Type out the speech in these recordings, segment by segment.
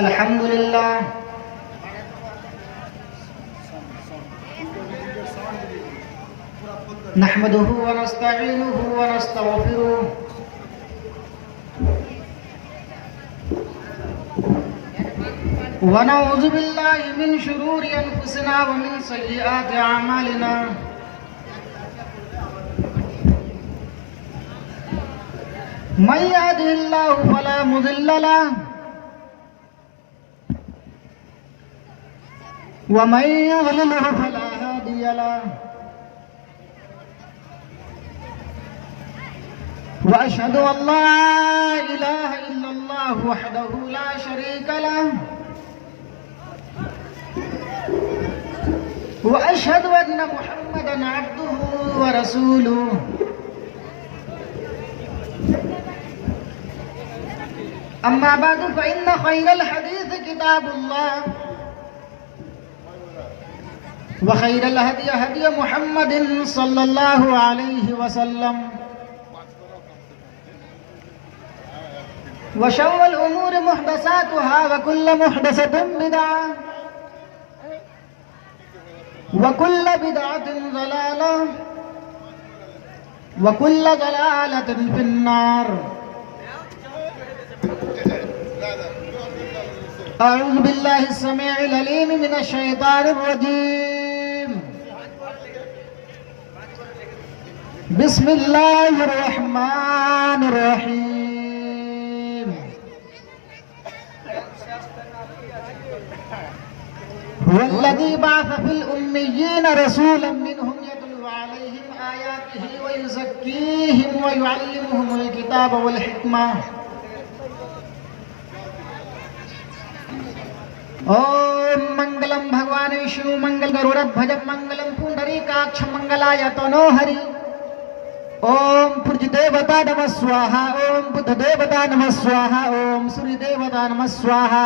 अल्हम्दुलिल्लाह नहमदुहु व नस्तईनुहु व नस्तगफिरुह व नऊज़ु बिल्लाहि मिन शुरूरि अनफुसिना व मिन सय्यिआति अमालिना मन यहदिहिल्लाहु फला मुदिल्ल लहु व मन युद्लिलहु फला हादिय लहु व अशहदु अल्ला इलाहा इल्लल्लाह वहदहु ला शरीका लहु व अशहदु अन्ना मुहम्मदन अब्दुहु व रसूलुहु अम्मा बादु फ़इन्न ख़ैरल हदीस किताबुल्लाह व ख़ैरल हदी हदी मुहम्मदिन सल्लल्लाहु अलैहि वसल्लम व शर्रल उमूरि मुहदसातुहा व कुल्लु मुहदसतिन बिदअह व कुल्लु बिदअतिन ज़लालह व कुल्लु ज़लालतिन फिन्नार अऊज़ु बिल्लाहि अस्समीइल अलीम मिनश शैतानिर रजीम बिस्मिल्लाहिर रहमानिर रहीम हुवल्लज़ी बअस फिल उम्मिय्यीन रसूलन मिनहुम यतलू अलैहिम आयातिही व युज़क्कीहिम व युअल्लिमुहुमुल किताब वल हिकमा ओम मंगलम भगवान विष्णु मंगल गरुड़ध्वज मंगलम पुंडरीकाक्ष मंगलाय तनो हरि ओम पुरुष देवता नमः स्वाहा ओम बुद्ध देवता नमः स्वाहा ओम सूर्य देवता नमः स्वाहा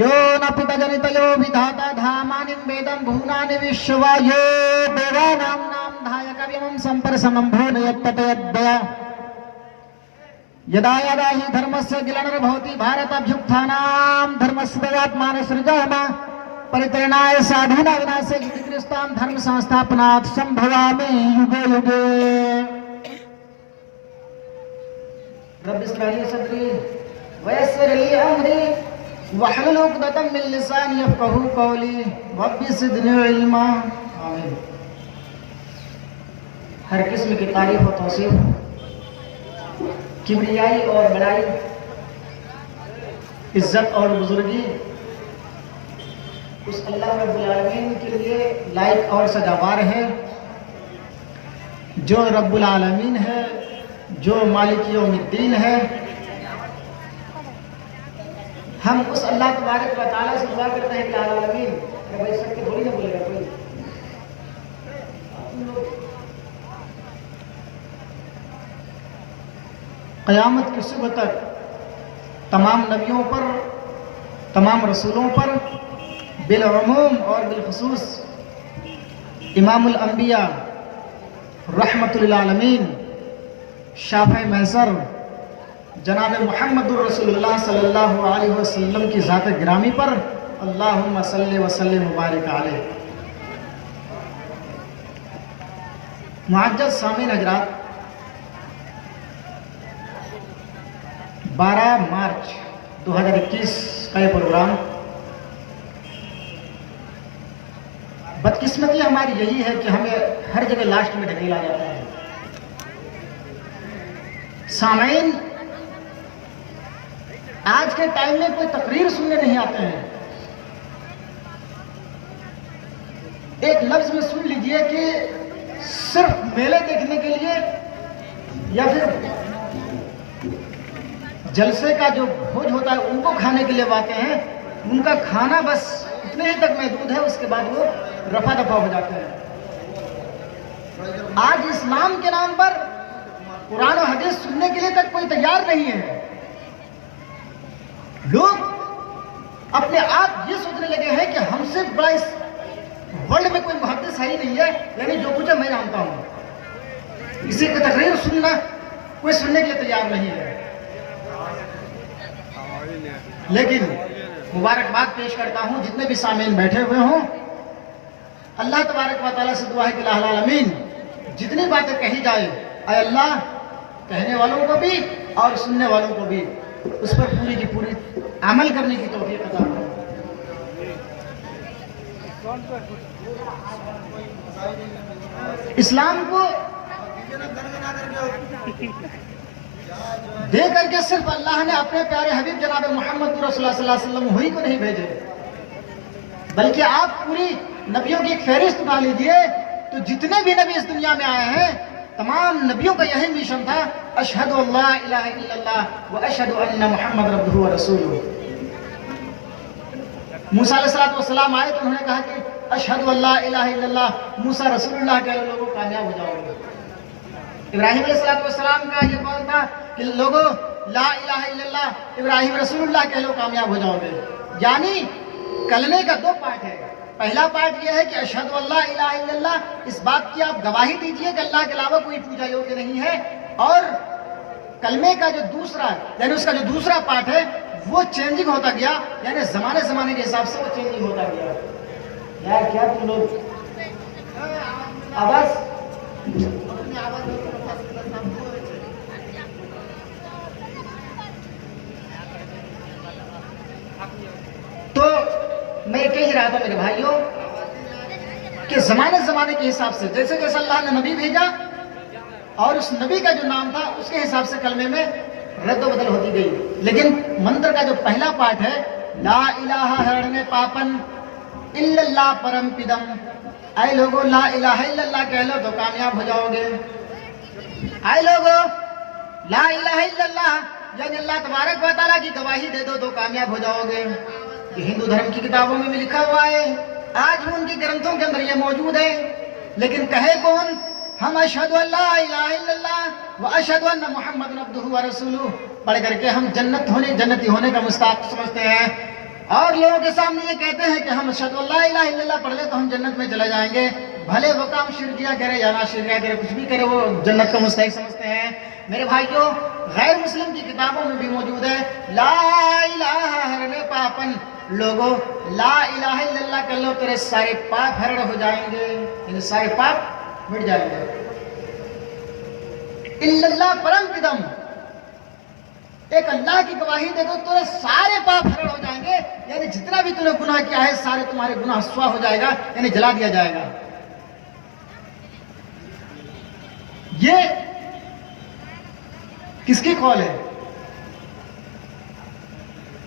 यो न पिता जनित यो विधाता धामानि वेदं भुवनानि विश्वा यो देवानां नाम धायकव्यमं संपरसमं भुवनयत्ततयद्दया यदा यदा हि धर्मस्य ग्लानिर्भवति भारताभ्युत्थानां धर्मस्य तदात्मानसृजनः परित्राणाय साधूनां विनाशाय कृष्णां धर्म संस्थापनार्थं संभवामि युगे युगे रब्बि इश्रह ली सदरी वयस्सिर ली अमरी वहलुल उक़दतम मिन लिसानी यफ़क़हू क़ौली रब्बि ज़िदनी इल्मा आमीन। हर किस्म की तारीफ और तौसीफ किबरियाई और बड़ाई इज्जत और बुजुर्गी उस अल्लाह रब्बुल आलमीन के लिए लायक और सजावार है जो रब्बुल आलमीन है, जो मालिक यौमिद्दीन है। हम उस अल्लाह तबारक व तआला से दुआ करते हैं कि आलमीन भाई सबके थोड़ी ना बोलेगा कोई क़यामत की सुबह तक तमाम नबियों पर, तमाम रसूलों पर बिलअमूम और बिलखुसूस इमामुल अंबिया रहमतुल लिल आलमीन शाफ़े महशर जनाब मुहम्मदुर रसूलुल्लाह सल्लल्लाहु अलैहि वसल्लम की ज़ात गिरामी पर अल्लाहुम्मा सल्लि व सल्लिम मुबारक अलैह। मुअज़्ज़ज़ सामीन हज़रात, 12 मार्च 2021 का ये प्रोग्राम, बदकिस्मती हमारी यही है कि हमें हर जगह लास्ट में ढकेला जाता है। सामीन, आज के टाइम में कोई तकरीर सुनने नहीं आते हैं। एक लफ्ज में सुन लीजिए कि सिर्फ मेले देखने के लिए या फिर जलसे का जो भोज होता है उनको खाने के लिए आते हैं। उनका खाना बस इतने ही तक महदूद है, उसके बाद वो रफा दफा हो जाते हैं। आज इस्लाम के नाम पर कुरान और हदीस सुनने के लिए तक कोई तैयार नहीं है। लोग अपने आप ये सोचने लगे हैं कि हमसे बड़ा इस वर्ल्ड में कोई मुहद्दिस है ही नहीं है, यानी जो कुछ है मैं जानता हूं। किसी की तकरीर सुनना कोई सुनने के लिए तैयार नहीं है। लेकिन मुबारकबाद पेश करता हूँ जितने भी सामीन बैठे हुए हों, अल्लाह तबारक व तआला से दुआ है कि इलाहुल आलमीन जितनी बातें कही जाए, अय अल्लाह कहने वालों को भी और सुनने वालों को भी उस पर पूरी की पूरी अमल करने की तौफीक अता फरमाए। इस्लाम को दे करके सिर्फ अल्लाह ने अपने प्यारे हबीब जनाब मोहम्मद रसूलुल्लाह सल्लल्लाहु अलैहि वसल्लम हुई को नहीं भेजे, बल्कि आप पूरी नबियों की एक फहरिस्त उठा लीजिए तो जितने भी नबी इस दुनिया में आए हैं तमाम नबियों का यही मिशन था, अशहदु अल्ला इलाहा इल्लल्लाह व अशहदु अन्ना मुहम्मद रब्बुहु व रसूलुहु। मूसा अलैहिस्सलातु वस्सलाम आए तो उन्होंने कहा कि अशहदु अल्ला इलाहा इल्लल्लाह, मूसा रसूलुल्लाह कह लो, लोगों कामयाब हो जाओगे। इब्राहिम अलैहिस्सलातु वस्सलाम का ये कौल था कि लोगों ला इलाहा इल्लल्लाह, इब्राहिम रसूलुल्लाह कह लो, कामयाब हो जाओगे। यानी कलमे का दो पार्ट है। पहला पार्ट यह है कि अशहदु अल्ला इलाहा इल्लल्लाह, इस बात की आप गवाही दीजिए कि अल्लाह के अलावा कोई पूजा योग्य नहीं है, और कलमे का जो दूसरा यानी उसका जो दूसरा पार्ट है वो चेंजिंग होता गया, यानी जमाने जमाने के हिसाब से वो चेंजिंग होता गया। यार क्या तुम लोग आवाज तो मैं कह रहा था मेरे भाइयों कि जमाने जमाने के हिसाब से जैसे जैसे अल्लाह ने नबी भेजा और उस नबी का जो नाम था उसके हिसाब से कलमे में रद्द बदल होती गई। लेकिन मंत्र का जो पहला पार्ट है ला इलाहा हरणे पापन इल्लल्लाह परम पिदम, आए लोगों ला इलाहा इल्लल्लाह कह लो तो कामयाब हो जाओगे। आए लोगों ला इलाहा इल्लल्लाह यानी अल्लाह तबारक व तआला की गवाही दे दो तो कामयाब हो जाओगे। ये हिंदू धर्म की किताबों में भी लिखा हुआ है, आज भी उनके ग्रंथों के अंदर ये मौजूद है। लेकिन कहे कौन? हम अशहदु अल्ला इलाहा इल्लल्लाह व अशहदु अन्ना मुहम्मदन अब्दुहु व रसूलुहु पढ़ करके हम जन्नती होने का मुस्ताहिक समझते हैं, और लोगों के सामने ये कहते हैं कि हम अशहदु अल्ला इलाहा इल्लल्लाह पढ़ ले तो हम जन्नत में चले जाएंगे। भले वो काम शिरकिया करे या ना शिरकिया करे, कुछ भी करे, वो जन्नत का मुस्ताहिक समझते हैं। मेरे भाइयों, गैर मुस्लिम की किताबों में भी मौजूद है ला इलाहा हरणे पापन, लोगों ला इलाहा इल्लल्लाह कर लो तेरे सारे पाप हरण हो जाएंगे, यानी सारे पाप मिट जाएंगे। इल्लल्लाह परम पिदम, एक अल्लाह की गवाही दे दो तेरे सारे पाप हरण हो जाएंगे, यानी जितना भी तूने गुनाह किया है सारे तुम्हारे गुनाह स्वाह हो जाएगा, यानी जला दिया जाएगा। ये किसकी कौल है?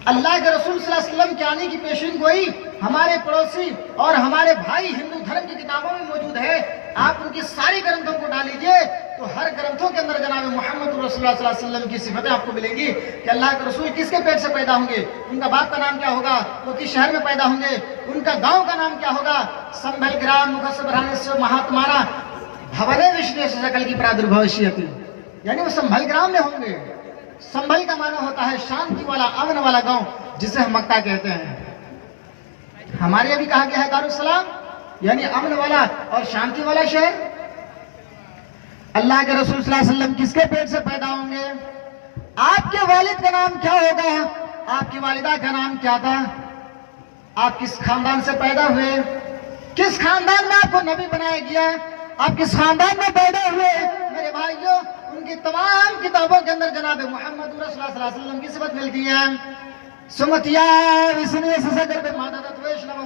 अल्लाह के रसूल सल्लल्लाहु अलैहि वसल्लम के आने की पेशीन गोई हमारे पड़ोसी और हमारे भाई हिंदू धर्म की किताबों में मौजूद है। आप उनकी सारी ग्रंथों को डालीजिए तो हर ग्रंथों के अंदर जनाब मोहम्मद रसूलुल्लाह सल्लल्लाहु अलैहि वसल्लम की सिफतें आपको मिलेंगी कि अल्लाह के रसूल किसके पेट से पैदा होंगे, उनका बाप का नाम क्या होगा, वो किस शहर में पैदा होंगे, उनका गांव का नाम क्या होगा, संभल ग्राम मुखसबराने महात्मारा भवने विष्णु सकल की प्रादुर्भविष्यति, यानी वो संभल ग्राम में होंगे। संभल का माना होता है शांति वाला, अमन वाला गांव, जिसे हम मक्का कहते हैं। हमारे यहाँ भी कहा गया है दारुस्सलाम, यानी अमन वाला और शांति वाला शहर। अल्लाह के रसूल सल्लल्लाहु अलैहि वसल्लम किसके पेट से पैदा होंगे? आपके वालिद का नाम क्या होगा, आपकी वालिदा का नाम क्या था, आप किस खानदान से पैदा हुए, किस खानदान में आपको नबी बनाया गया, आप किस खानदान में पैदा हुए। मेरे भाइयों, उनकी तमाम किताबों के अंदर जनाब मोहम्मद रसूलुल्लाह सल्लल्लाहु अलैहि वसल्लम की सिफत मिलती है। सुमतिया विष्णु सगर मादत वैष्णव,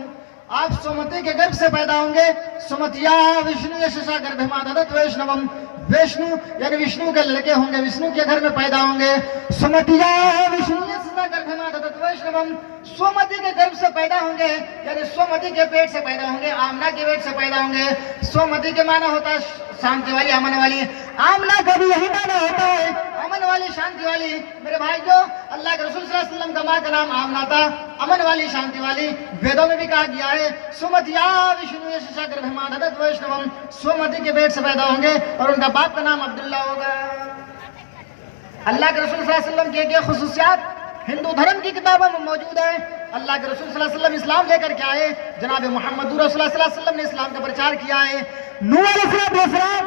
आप सुमति के गर्भ से पैदा होंगे। सुमतिया विष्णु यशसा गर्भ मादत वैष्णवम, विष्णु यानी विष्णु के लड़के होंगे, विष्णु के घर में पैदा होंगे। सुमतिया विष्णु यशसा गर्भ मादत वैष्णवम, सोमति के गर्भ से पैदा होंगे, यानी सोमति के पेट से पैदा होंगे, आमना के पेट से पैदा होंगे। सोमति के माना होता है शांति वाली, अमन वाली। आमना का भी यही माना होता है, अमन वाली, शांति वाली। मेरे भाइयों, अल्लाह के रसूल सल्लल्लाहु अलैहि वसल्लम का माँ का नाम आमना था, अमन वाली, शांति वाली। वेदों में भी कहा गया है सुमतिया विष्णु यशसा गर्भ मादत वैष्णवम, सोमति के पेट से पैदा होंगे और उनका बाप का नाम अब्दुल्ला होगा। अल्लाह के रसूल सल्लल्लाहु अलैहि वसल्लम के खुसूसियात हिंदू धर्म की किताबों में मौजूद है। अल्लाह के रसूल सल्लल्लाहु अलैहि वसल्लम इस्लाम लेकर के आए, जनाब मोहम्मद रसूलुल्लाह सल्लल्लाहु अलैहि वसल्लम ने इस्लाम का प्रचार किया है। नूह अलैहिस्सलाम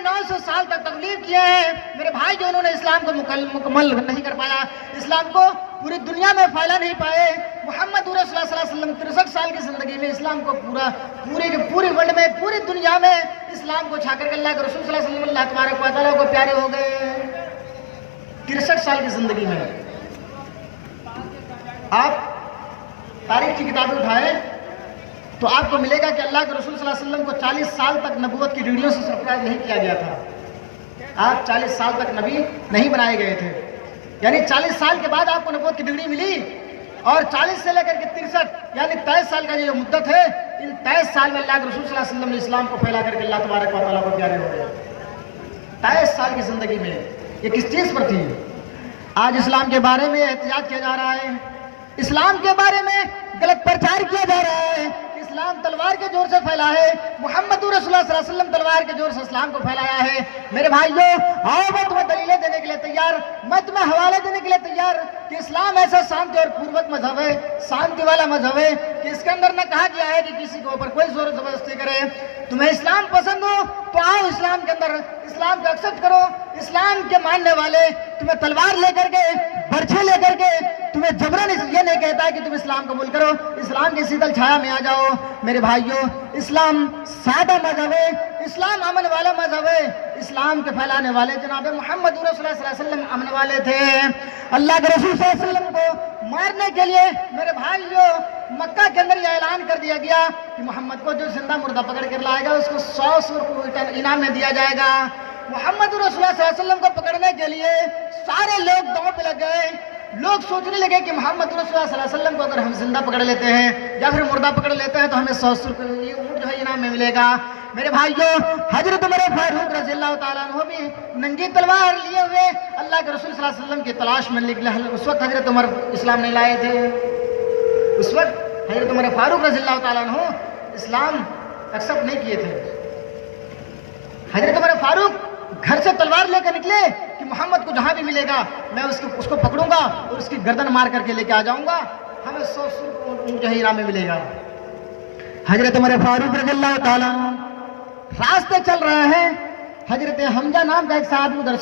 950 साल तक तबलीग किए हैं। मेरे भाई जो उन्होंने इस्लाम को मुकम्मल नहीं कर पाया, इस्लाम को पूरी दुनिया में फैला नहीं पाए। मोहम्मद रसूलुल्लाह सल्लल्लाहु अलैहि वसल्लम 63 साल की जिंदगी में इस्लाम को पूरे वर्ल्ड में, पूरी दुनिया में इस्लाम को छा करके अल्लाह के रसूल सल्लल्लाहु अलैहि वसल्लम अल्लाह तबारक व तआला को प्यारे हो गए 63 साल की जिंदगी में। आप तारीख की किताबें उठाएं तो आपको मिलेगा कि अल्लाह के रसूल सल्लल्लाहु अलैहि वसल्लम को 40 साल तक नबूवत की डिग्रियों से सरफराज नहीं किया गया था। आप 40 साल तक नबी नहीं बनाए गए थे, यानी 40 साल के बाद आपको नबूवत की डिग्री मिली। और 40 से लेकर के 63 यानी 23 साल का जो मुद्दत है, इन 23 साल में अल्लाह के रसूल सल्लल्लाहु अलैहि वसल्लम ने इस्लाम को फैला करके अल्लाह तबारक व तआला को प्यारे हो गए। 23 साल की जिंदगी में ये किस चीज पर थी? आज इस्लाम के बारे में एहतिजाज किया जा रहा है, इस्लाम के बारे में गलत प्रचार किया जा रहा है। इस्लाम तलवार के जोर से फैला है, मोहम्मद रसूलुल्लाह सल्लल्लाहु अलैहि वसल्लम तलवार के जोर से इस्लाम को फैलाया है। मेरे भाइयों, आओ मैं तुम्हें दलीलें देने के लिए तैयार, मैं तुम्हें हवाले देने के लिए तैयार कि इस्लाम ऐसा शांति और पूर्वक मजहब है, शांति वाला मजहब है कि इसके अंदर न कहा गया है कि किसी के ऊपर कोई जोर जबरदस्ती करे। तुम्हें इस्लाम पसंद हो तो आओ इस्लाम के अंदर, इस्लाम को एक्सेप्ट करो। इस्लाम के मानने वाले तुम्हें तलवार लेकर के, बर्छे लेकर के तुम्हें जबरन ये नहीं कहता है कि तुम इस्लाम कबूल करो, इस्लाम की शीतल छाया में आ जाओ। मेरे भाइयों, इस्लाम सादा मजहब है, इस्लाम अमन वाला मजहब है। इस्लाम के फैलाने वाले जनाब मोहम्मद रसूलुल्लाह सल्लल्लाहु अलैहि वसल्लम अमन वाले थे। अल्लाह के रसूल सल्लल्लाहु अलैहि वसल्लम को मारने के लिए मेरे भाइयों मक्का के अंदर यह ऐलान कर दिया गया कि मोहम्मद को जो जिंदा मुर्दा पकड़ कर लाएगा उसको 100 इनाम में दिया जाएगा। मोहम्मद रसूलुल्लाह सल्लल्लाहु अलैहि वसल्लम को पकड़ने के लिए सारे लोग दांव पे लग गए। लोग सोचने लगे कि मोहम्मद रसूलुल्लाह सल्लल्लाहु अलैहि वसल्लम को अगर हम जिंदा पकड़ लेते हैं या फिर मुर्दा पकड़ लेते हैं तो हमें 100 रुपये ऊँट जो है इनाम में मिलेगा। मेरे भाइयों, हजरत उमर फारूक रज़ियल्लाहु ताला अन्हु भी नंगी तलवार लिए हुए अल्लाह के रसूल सल्लल्लाहु अलैहि वसल्लम की तलाश में निकले। उस वक्त हजरत उमर इस्लाम नहीं लाए थे, उस वक्त हजरत उमर फारूक रज़ियल्लाहु ताला अन्हु इस्लाम एक्सेप्ट नहीं किए थे। हजरत उमर फारूक घर से तलवार लेकर निकले कि मोहम्मद को जहां भी मिलेगा मैं उसको पकड़ूंगा और उसकी गर्दन मार करके लेके आ जाऊंगा, हमें 100 जो है इनाम में मिलेगा। हजरत उमर फारूक रज़ियल्लाहु ताला अन्हु रास्ते चल रहे हैं, हजरत हमजा नाम का एक साहब उधर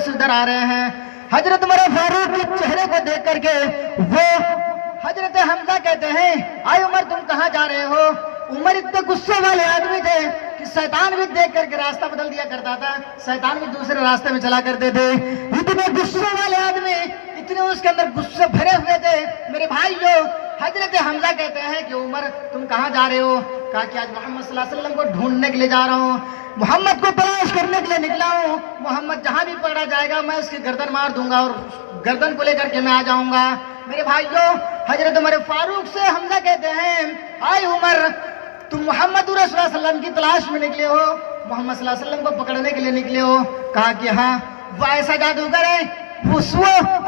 से उधर आ रहे हैं। हजरत उमर फारूक के चेहरे को देख करके वो हजरत हमजा कहते हैं, आए उमर तुम कहाँ जा रहे हो? उमर इतने गुस्से वाले आदमी थे कि शैतान भी देख करके रास्ता बदल दिया करता था, शैतान भी दूसरे रास्ते में चला करते थे। इतने गुस्से वाले आदमी, इतने उसके अंदर गुस्से भरे हुए थे। मेरे भाइयों, हजरत हमजा कहते हैं कि उमर तुम कहाँ जा रहे हो? कहा कि आज मोहम्मद सल्लल्लाहु अलैहि वसल्लम को ढूंढने के लिए जा रहा हूँ, मोहम्मद को तलाश करने के लिए निकला हूँ। मोहम्मद जहां भी पकड़ा जाएगा मैं उसकी गर्दन मार दूंगा और गर्दन को लेकर के मैं आ जाऊंगा। मेरे भाइयों, हजरत उमर फारूक से हमजा कहते हैं, आए उमर तुम मोहम्मद रसूलुल्लाह सल्लल्लाहु अलैहि वसल्लम की तलाश में निकले हो, मोहम्मद सल्लल्लाहु अलैहि वसल्लम को पकड़ने के लिए निकले हो? कहा कि हाँ, वो ऐसा जादूगर है, वो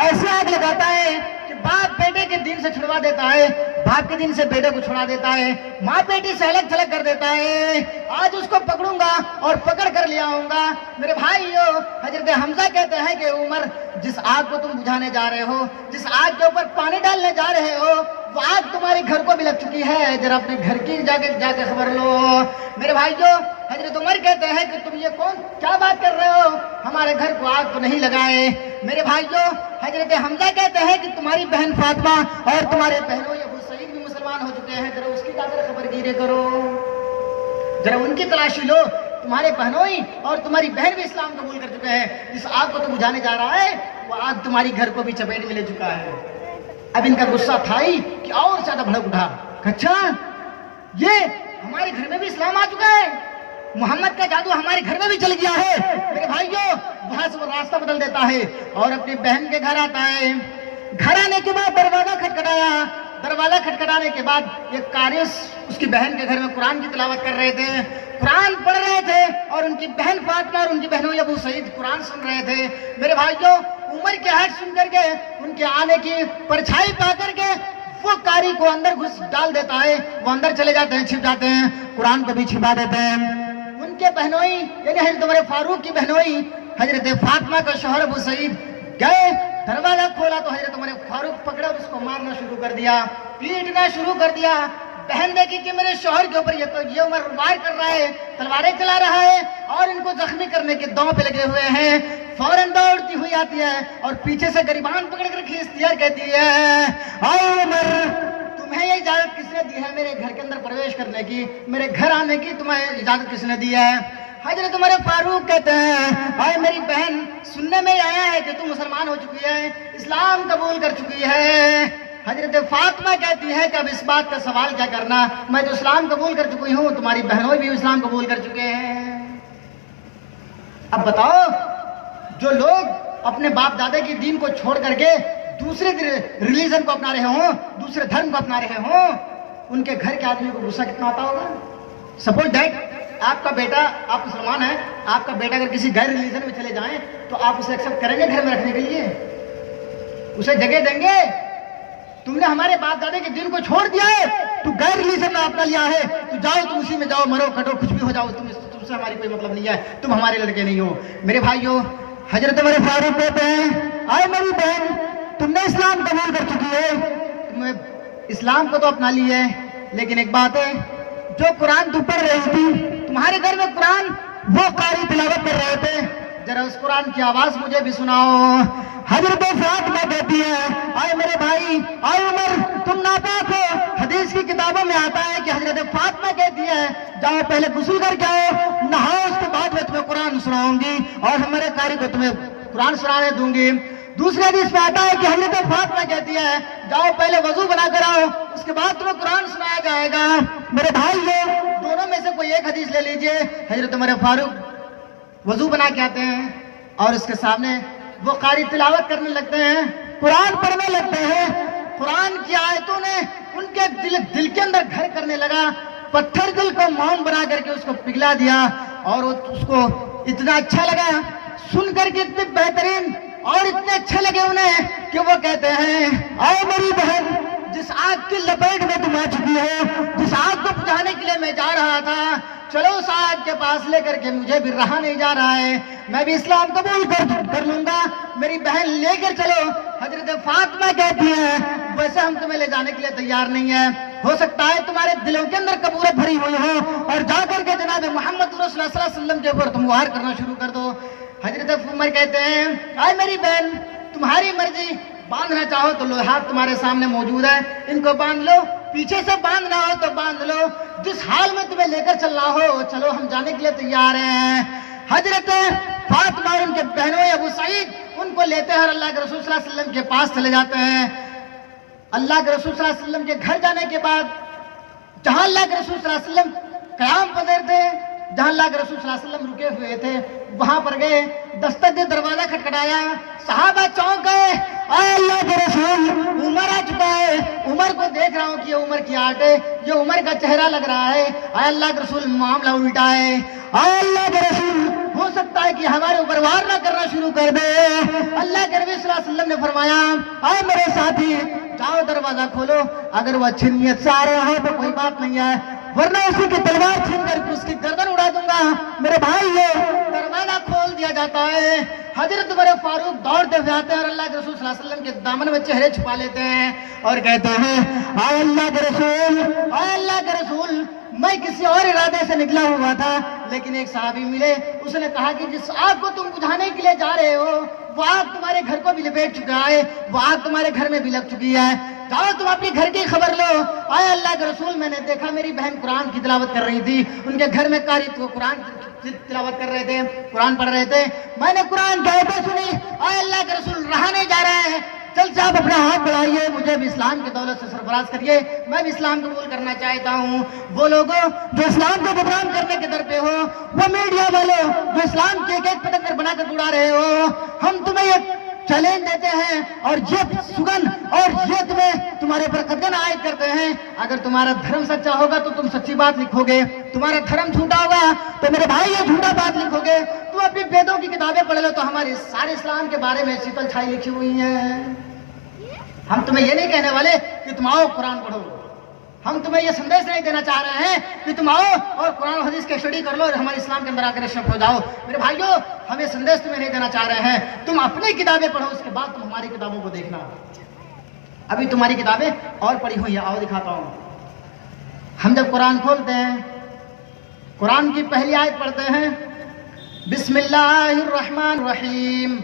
ऐसे आग लगाता है कि बाप बेटे के दिन से छुड़वा देता है, बाप के दिन से बेटे को छुड़ा देता है, माँ बेटी से अलग थलग कर देता है। आज उसको पकड़ूंगा और पकड़ कर ले आऊंगा। मेरे भाइयों, हजरत हमजा कहते हैं कि उमर जिस आग को तुम बुझाने जा रहे हो, जिस आग के ऊपर पानी डालने जा रहे हो, वो आग तुम्हारे घर को भी लग चुकी है, जरा अपने घर की जाके खबर लो। मेरे भाइयों, हजरत उमर कहते हैं कि तुम ये क्या बात कर रहे हो, हमारे घर को आग तो नहीं लगाए। मेरे भाइयों, हजरत हमजा कहते हैं कि तुम्हारी बहन फातिमा और तुम्हारे बहनों अबू सईद भी मुसलमान हो चुके हैं, जरा उसकी जाकर खबरगिरी करो, जरा उनकी तलाशी लो। तुम्हारे बहनोई और तुम्हारी बहन भी इस्लाम कबूल कर चुके हैं, जिस आग को तुम बुझाने जा रहा है वो आग तुम्हारी घर को भी चपेट में ले चुका है। अब इनका गुस्सा था ही कि और ज्यादा भड़क उठा। अच्छा, ये हमारे घर में भी इस्लाम आ चुका है, मोहम्मद का जादू हमारे घर में भी चल गया है। मेरे भाइयों, वहां से वो रास्ता बदल देता है और अपनी बहन के घर आता है। घर आने के बाद दरवाजा खटखटाया, दरवाजा खटखटाने के बाद एक कारी उसकी बहन के घर में कुरान की तिलावत कर रहे थे, कुरान पढ़ रहे थे और उनकी बहन फातिमा और उनकी बहनों अबू सईद कुरान सुन रहे थे। मेरे भाइयों, उमर के हट सुन करके उनके आने की परछाई पा करके वो कारी को अंदर घुस डाल देता है, वो अंदर चले जाते हैं, छिप जाते हैं, कुरान को भी छिपा देते हैं। उनके बहनोई यानी हजरत उमर फारूक की बहनोई हजरत फातिमा का शौहर अबू सईद गए, दरवाजा खोला तो हजरत उमर फारूक पकड़ा और उसको मारना शुरू कर दिया, पीटना शुरू कर दिया। बहन देखी कि मेरे शौहर के ऊपर ये उमर वार कर रहा है, तलवारें चला रहा है और इनको जख्मी करने के दांव पे लगे हुए हैं। फौरन दौड़ती हुई आती है और पीछे से गरिबान पकड़ कर खींचती है, कहती है, आओ उमर, तुम्हें ये इजाजत किसने दी है मेरे घर के अंदर प्रवेश करने की, मेरे घर आने की तुम्हें इजाजत किसने दी है? हजरत उमर फारूक कहते हैं, आए मेरी बहन, सुनने में आया है कि तू मुसलमान हो चुकी है, इस्लाम कबूल कर चुकी है। हजरत फातिमा कहती है कि अब इस बात का सवाल क्या करना, मैं तो इस्लाम कबूल कर चुकी हूँ, तुम्हारी बहनों भी इस्लाम कबूल कर चुके हैं। अब बताओ, जो लोग अपने बाप दादा की दीन को छोड़ करके दूसरे रिलीजन को अपना रहे हों, दूसरे धर्म को अपना रहे हों, उनके घर के आदमी को गुस्सा कितना आता होगा। सपोज दैट आपका बेटा, आप मुसलमान हैं, आपका बेटा अगर किसी गैर रिलीजन में चले जाएं तो आप उसे एक्सेप्ट करेंगे घर में रखने के लिए? उसे जगह देंगे? तुमने हमारे बाप दादा के दिन को छोड़ दिया है, तू गैर रिलीजन में अपना लिया है, तू जाओ, तुम उसी में जाओ, मरो कटो, कुछ भी हो जाओ, तुमसे हमारी कोई मतलब नहीं है, तुम हमारे लड़के नहीं हो। मेरे भाइयों, हजरत उमर फारूक कहते हैं, आए मेरी बहन, तुमने इस्लाम कबूल कर चुकी है, तुमने इस्लाम को तो अपना लिया है, लेकिन एक बात है, जो कुरान तू पढ़ रही थी, तुम्हारे घर में कुरान वो कारी तिलावत कर रहे थे, जरा उस कुरान की आवाज मुझे भी सुनाओ। हजरत फातिमा कहती है, आए मेरे भाई, आए उमर, तुम नापाक हो। हदीस की किताबों में आता है कि हजरत फातिमा कहती है, जाओ पहले गुस्ल करके आओ, नहाओ, उसके बाद मैं तुम्हें कुरान सुनाऊंगी और हमारे कारी को तुम्हें कुरान सुनाने दूंगी। दूसरे हदीस में आता है कि हजरत फातिमा कहती है, जाओ पहले वजू बना कर आओ, उसके बाद तुम्हें कुरान सुनाया जाएगा। मेरे भाई दोनों में से कोई एक हदीस ले लीजिए। हजरत उमर फारूक वजू बना के आते हैं और उसके सामने वो कारी तिलावत करने लगते हैं, कुरान पढ़ने लगते हैं। कुरान की आयतों ने उनके दिल के अंदर घर करने लगा, पत्थर दिल को मोम बना करके उसको पिघला दिया और उसको इतना अच्छा लगा, सुन करके इतने बेहतरीन और इतने अच्छे लगे उन्हें कि वो कहते हैं, आओ मेरी बहन, जिस आग की लपेट में तुम आ चुकी हो, जिस आग को बुझाने के लिए मैं जा रहा था, चलो उस आग के पास लेकर के, मुझे भी रहा नहीं जा रहा है, मैं भी इस्लाम कबूल कर लूंगा, मेरी बहन लेकर चलो। हजरत फातिमा कहती है, वैसे हम तुम्हें ले जाने के लिए तैयार नहीं है, हो सकता है तुम्हारे दिलों के अंदर कबूरत भरी हुई हो और जाकर के जनाब मोहम्मद रसूलुल्लाह सल्लल्लाहु अलैहि वसल्लम के ऊपर तुम वार करना शुरू कर दो। हजरत उमर कहते हैं, आए मेरी बहन, तुम्हारी मर्जी, बांधना चाहो तो लो, हाथ तुम्हारे सामने मौजूद है, इनको बांध लो, पीछे से बांधना हो तो बांध लो, जिस हाल में तुम्हें लेकर चलना हो, चलो हम जाने के लिए तैयार हैं। हजरत फातिमा और उनके बहनों अबू सईद उनको लेते हैं और अल्लाह के रसूल सल्लल्लाहु अलैहि वसल्लम के पास चले जाते हैं। अल्लाह के रसूल सल्लल्लाहु अलैहि वसल्लम के घर जाने के बाद, जहां अल्लाह के रसूल सल्लल्लाहु अलैहि वसल्लम कयाम पज़ीर थे, जहां अल्लाह के रसूल सल्लल्लाहु अलैहि वसल्लम रुके हुए थे, वहां पर गए, दस्तक दे, दरवाजा खटखटाया, सहाबा चौंक गए, आए अल्लाह के रसूल, उमर आ चुका है, उमर को देख रहा हूं कि ये उमर की आट है, ये उमर का चेहरा लग रहा है, आए अल्लाह के रसूल, मामला उल्टा है, आए अल्लाह के रसूल, हो सकता है कि हमारे ऊपर वार ना करना शुरू कर दे। अल्लाह के नबी सल्लल्लाहु अलैहि वसल्लम ने फरमाया, आए मेरे साथी, जाओ दरवाजा खोलो, अगर वो अच्छी नीयत से आ रहा हो तो कोई बात नहीं है, वरना उसी की तलवार छीन कर उसकी गर्दन उड़ा दूंगा। मेरे भाई, दरवाजा खोल दिया जाता है। हजरत उमर फारूक दौड़ते हुए आते हैं और अल्लाह के रसूल सल्लल्लाहु अलैहि वसल्लम के दामन में चेहरे छुपा लेते हैं और कहते हैं, आए अल्लाह के रसूल, आए अल्लाह के रसूल, मैं किसी और इरादे से निकला हुआ था, लेकिन एक सहाबी मिले, उसने कहा कि जिस आग को तुम बुझाने के लिए जा रहे हो, वो आग तुम्हारे घर को भी लपेट चुका है, वो आग तुम्हारे घर में भी लग चुकी है, जाओ तुम अपने घर की खबर लो। आए अल्लाह के रसूल, मैंने देखा मेरी बहन कुरान की तिलावत कर रही थी, उनके घर में कारी तो कुरान तिलावत कर रहे थे, कुरान पढ़ रहे थे, मैंने कुरान की आयतें सुनी। आए अल्लाह के रसूल, रहा नहीं जा रहे हैं, चल साहब अपना हाथ बढ़ाइए, मुझे भी इस्लाम की दौलत से सरफराज करिए, मैं भी इस्लाम कबूल करना चाहता हूँ। वो लोगों जो इस्लाम को बदनाम करने के दर पे हो, वो मीडिया वालों जो इस्लाम के एक पतंगर बनाकर उड़ा रहे हो, हम तुम्हें ये चैलेंज देते हैं और ये सुगन और ये तुम्हें तुम्हारे ऊपर कदगन आयद करते हैं, अगर तुम्हारा धर्म सच्चा होगा तो तुम सच्ची बात लिखोगे, तुम्हारा धर्म झूठा होगा तो मेरे भाई ये झूठा बात लिखोगे। तुम अपनी वेदों की किताबें पढ़ लो तो हमारे सारे इस्लाम के बारे में शीतल छाई लिखी हुई है। हम तुम्हें ये नहीं कहने वाले कि तुम आओ कुरान पढ़ो, हम तुम्हें ये संदेश नहीं देना चाह रहे हैं कि तुम आओ और कुरान और हदीस की स्टडी कर लो और हमारे इस्लाम के अंदर आकर शिरक हो जाओ। मेरे भाइयों, हम ये संदेश तुम्हें नहीं देना चाह रहे हैं, तुम अपनी किताबें पढ़ो, उसके बाद तुम हमारी किताबों को देखना। अभी तुम्हारी किताबें और पढ़ी हुई है, आओ दिखाता हूं। हम जब कुरान खोलते हैं, कुरान की पहली आयत पढ़ते हैं, बिस्मिल्लाहिर्रहमानिर्रहीम।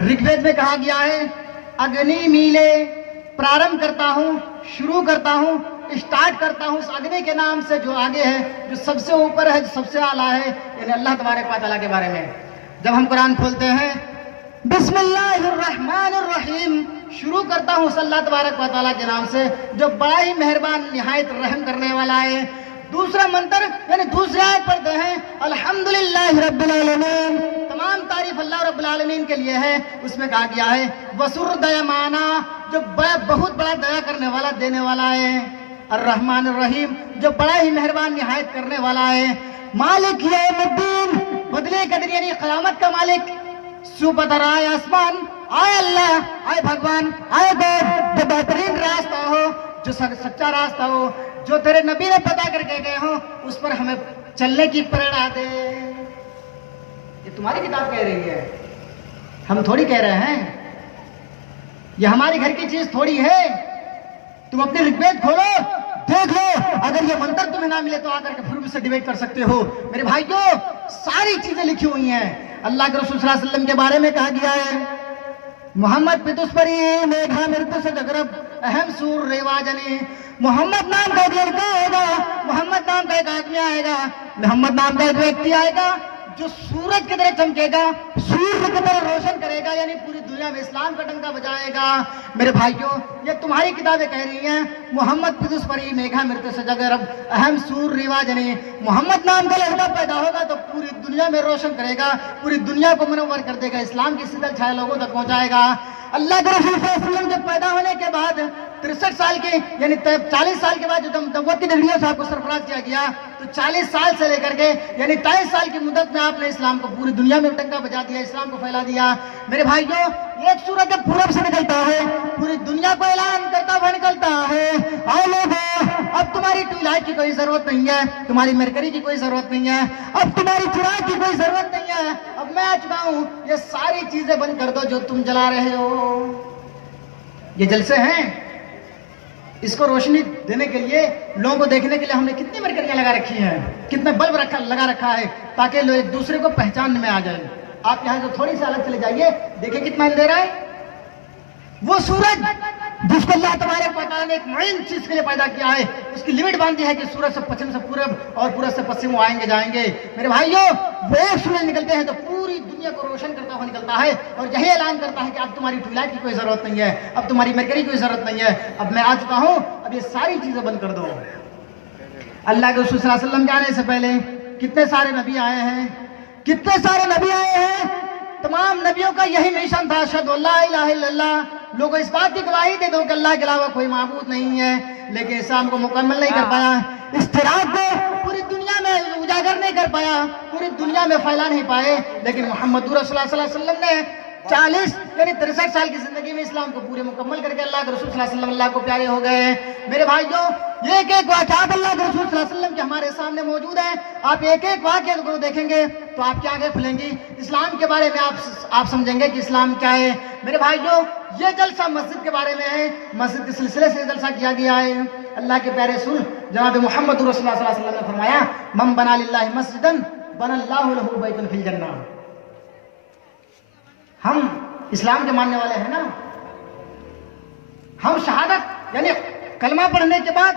ऋग्वेद में कहा गया है, अग्नि मीले, प्रारंभ करता हूँ, शुरू करता हूँ, स्टार्ट करता हूँ उस अग्नि के नाम से जो आगे है, जो सबसे ऊपर है, जो सबसे आला है, यानी अल्लाह तबारक व तआला के बारे में। जब हम कुरान खोलते हैं, बिस्मिल्लाहिर्रहमानिर्रहीम, शुरू करता हूँ अल्लाह तबारक व तआला के नाम से जो बड़ा ही मेहरबान निहायत रहम करने वाला है। दूसरा मंत्र यानी दूसरी आयत पढ़ते हैं, अल्हम्दुलिल्लाहि रब्बिल आलमीन, तमाम तारीफ अल्लाह रब्बुल आलमीन के लिए है। उसमें कहा गया है वसुर दयामाना, जो बहुत बड़ा दया करने वाला, देने वाला है। अर्रहमान अर्रहीम, जो बड़ा ही मेहरबान निहायत करने वाला है। मालिक यौमुद्दीन, बदले का दिन यानी क़यामत का मालिक। सुपतर आए आसमान, आए अल्लाह, आए भगवान, आए गॉड, जो बेहतरीन रास्ता हो, जो सच्चा रास्ता हो, जो तेरे नबी ने पता करके गए हो, उस पर हमें चलने की प्रेरणा दे। ये तुम्हारी किताब कह रही है, हम थोड़ी कह रहे हैं। ये हमारी घर की चीज थोड़ी है। तुम अपने ऋग्वेद खोलो, देख लो, अगर ये मंत्र तुम्हें ना मिले तो आकर के फिर से डिबेट कर सकते हो। मेरे भाइयों, सारी चीजें लिखी हुई हैं। अल्लाह के रसूल सल्लल्लाहु अलैहि वसल्लम के बारे में कहा गया है, मोहम्मद पितुस्परी मेघा मृत्यु से जगरब अहम सूर रेवाजनी। मोहम्मद नाम का एक लड़का होगा, मोहम्मद नाम का एक आदमी आएगा, मोहम्मद नाम का एक व्यक्ति आएगा जो सूरज की तरह चमकेगा, सूर्य की तरह रोशन करेगा, यानी पूरी दुनिया में इस्लाम का डंका बजाएगा। मेरे भाइयों, ये तुम्हारी किताबें कह रही हैं, मोहम्मद पितुस्परी मेघा मृत्यु से जगरब अहम सूर रिवाजनी। मोहम्मद नाम का लड़का पैदा होगा तो पूरी दुनिया में रोशन करेगा, पूरी दुनिया को मुनव्वर कर देगा, इस्लाम की शीतल छाया लोगों तक पहुंचाएगा। अल्लाह के रसूल सल्लल्लाहु अलैहि वसल्लम जब पैदा होने के बाद 63 साल के यानी 40 साल के बाद जो नबूवत की डिग्रियों से आपको सरफराज किया गया, तो 40 साल से लेकर के यानी 23 साल की मुद्दत में आपने इस्लाम को पूरी दुनिया में टंका बजा दिया, इस्लाम को फैला दिया। मेरे भाइयों, एक सूरज जब पूरब से निकलता है, पूरी दुनिया को ऐलान करता हुआ निकलता है, आओ लोगों, अब तुम्हारी ट्यूबलाइट की कोई जरूरत नहीं है, तुम्हारी मरकरी की कोई जरूरत नहीं है, अब तुम्हारी चिराग की कोई जरूरत नहीं है, अब मैं आ चुका हूं, ये सारी चीजें बंद कर दो जो तुम जला रहे हो। ये जलसे हैं, इसको रोशनी देने के लिए, लोगों को देखने के लिए हमने कितनी मरकरियां लगा रखी हैं, कितना बल्ब लगा रखा है, ताकि लोग एक दूसरे को पहचानने में आ जाए। आप यहाँ से थोड़ी सी अलग चले जाइए, देखिए कितना अंधेरा है। वो सूरज जिसको अल्लाह तबारक व तआला ने एक मुअय्यन चीज के लिए पैदा किया है, उसकी लिमिट बांधी है कि सूरज से पश्चिम से पूरब और पूरब से पश्चिम वो आएंगे जाएंगे। मेरे भाइयों, वो एक सूरज निकलते हैं तो पूरी दुनिया को रोशन करता हुआ निकलता है और यही ऐलान करता है कि अब तुम्हारी ट्यूबलाइट की कोई जरूरत नहीं है, अब तुम्हारी मरकरी की कोई जरूरत नहीं है, अब मैं आ चुका हूं, अब ये सारी चीजें बंद कर दो। अल्लाह के रसूल सल्लल्लाहु अलैहि वसल्लम जाने से पहले कितने सारे नबी आए हैं, कितने सारे नबी आए हैं। तमाम नबियों का यही मिशन था, अशहदु अल्ला इलाहा इल्लल्लाह, लोगों इस बात की गवाही दे दो कि अल्लाह के अलावा कोई माबूद नहीं है। लेकिन इस्लाम को मुकम्मल नहीं कर पाया, इस्तिराब को पूरी दुनिया में उजागर नहीं कर पाया, पूरी दुनिया में फैला नहीं पाए। लेकिन मोहम्मद रसूलुल्लाह सल्लल्लाहु अलैहि वसल्लम ने 40 यानी 63 साल की जिंदगी में इस्लाम को पूरे मुकम्मल करके अल्लाह के रसूल सल्लल्लाहु अलैहि वसल्लम अल्लाह को प्यारे हो गए। मेरे भाइयों, एक एक वाक़यात अल्लाह के रसूल सल्लल्लाहु अलैहि वसल्लम के हमारे सामने मौजूद है। आप एक एक वाक़या को देखेंगे तो आपकी आंखें खुलेंगी, इस्लाम के बारे में आप समझेंगे कि इस्लाम क्या है। मेरे भाइयों, ये जलसा मस्जिद के बारे में है, मस्जिद के सिलसिले से जलसा किया गया है। अल्लाह के प्यारे रसूल जनाब मोहम्मद रसूलुल्लाह सल्लल्लाहु अलैहि वसल्लम ने फरमाया, मन बना लिल्लाहि मस्जिदन बनल्लाहु लहू बैतन फिल जन्नह। हम इस्लाम के मानने वाले हैं ना, हम शहादत यानी कलमा पढ़ने के बाद,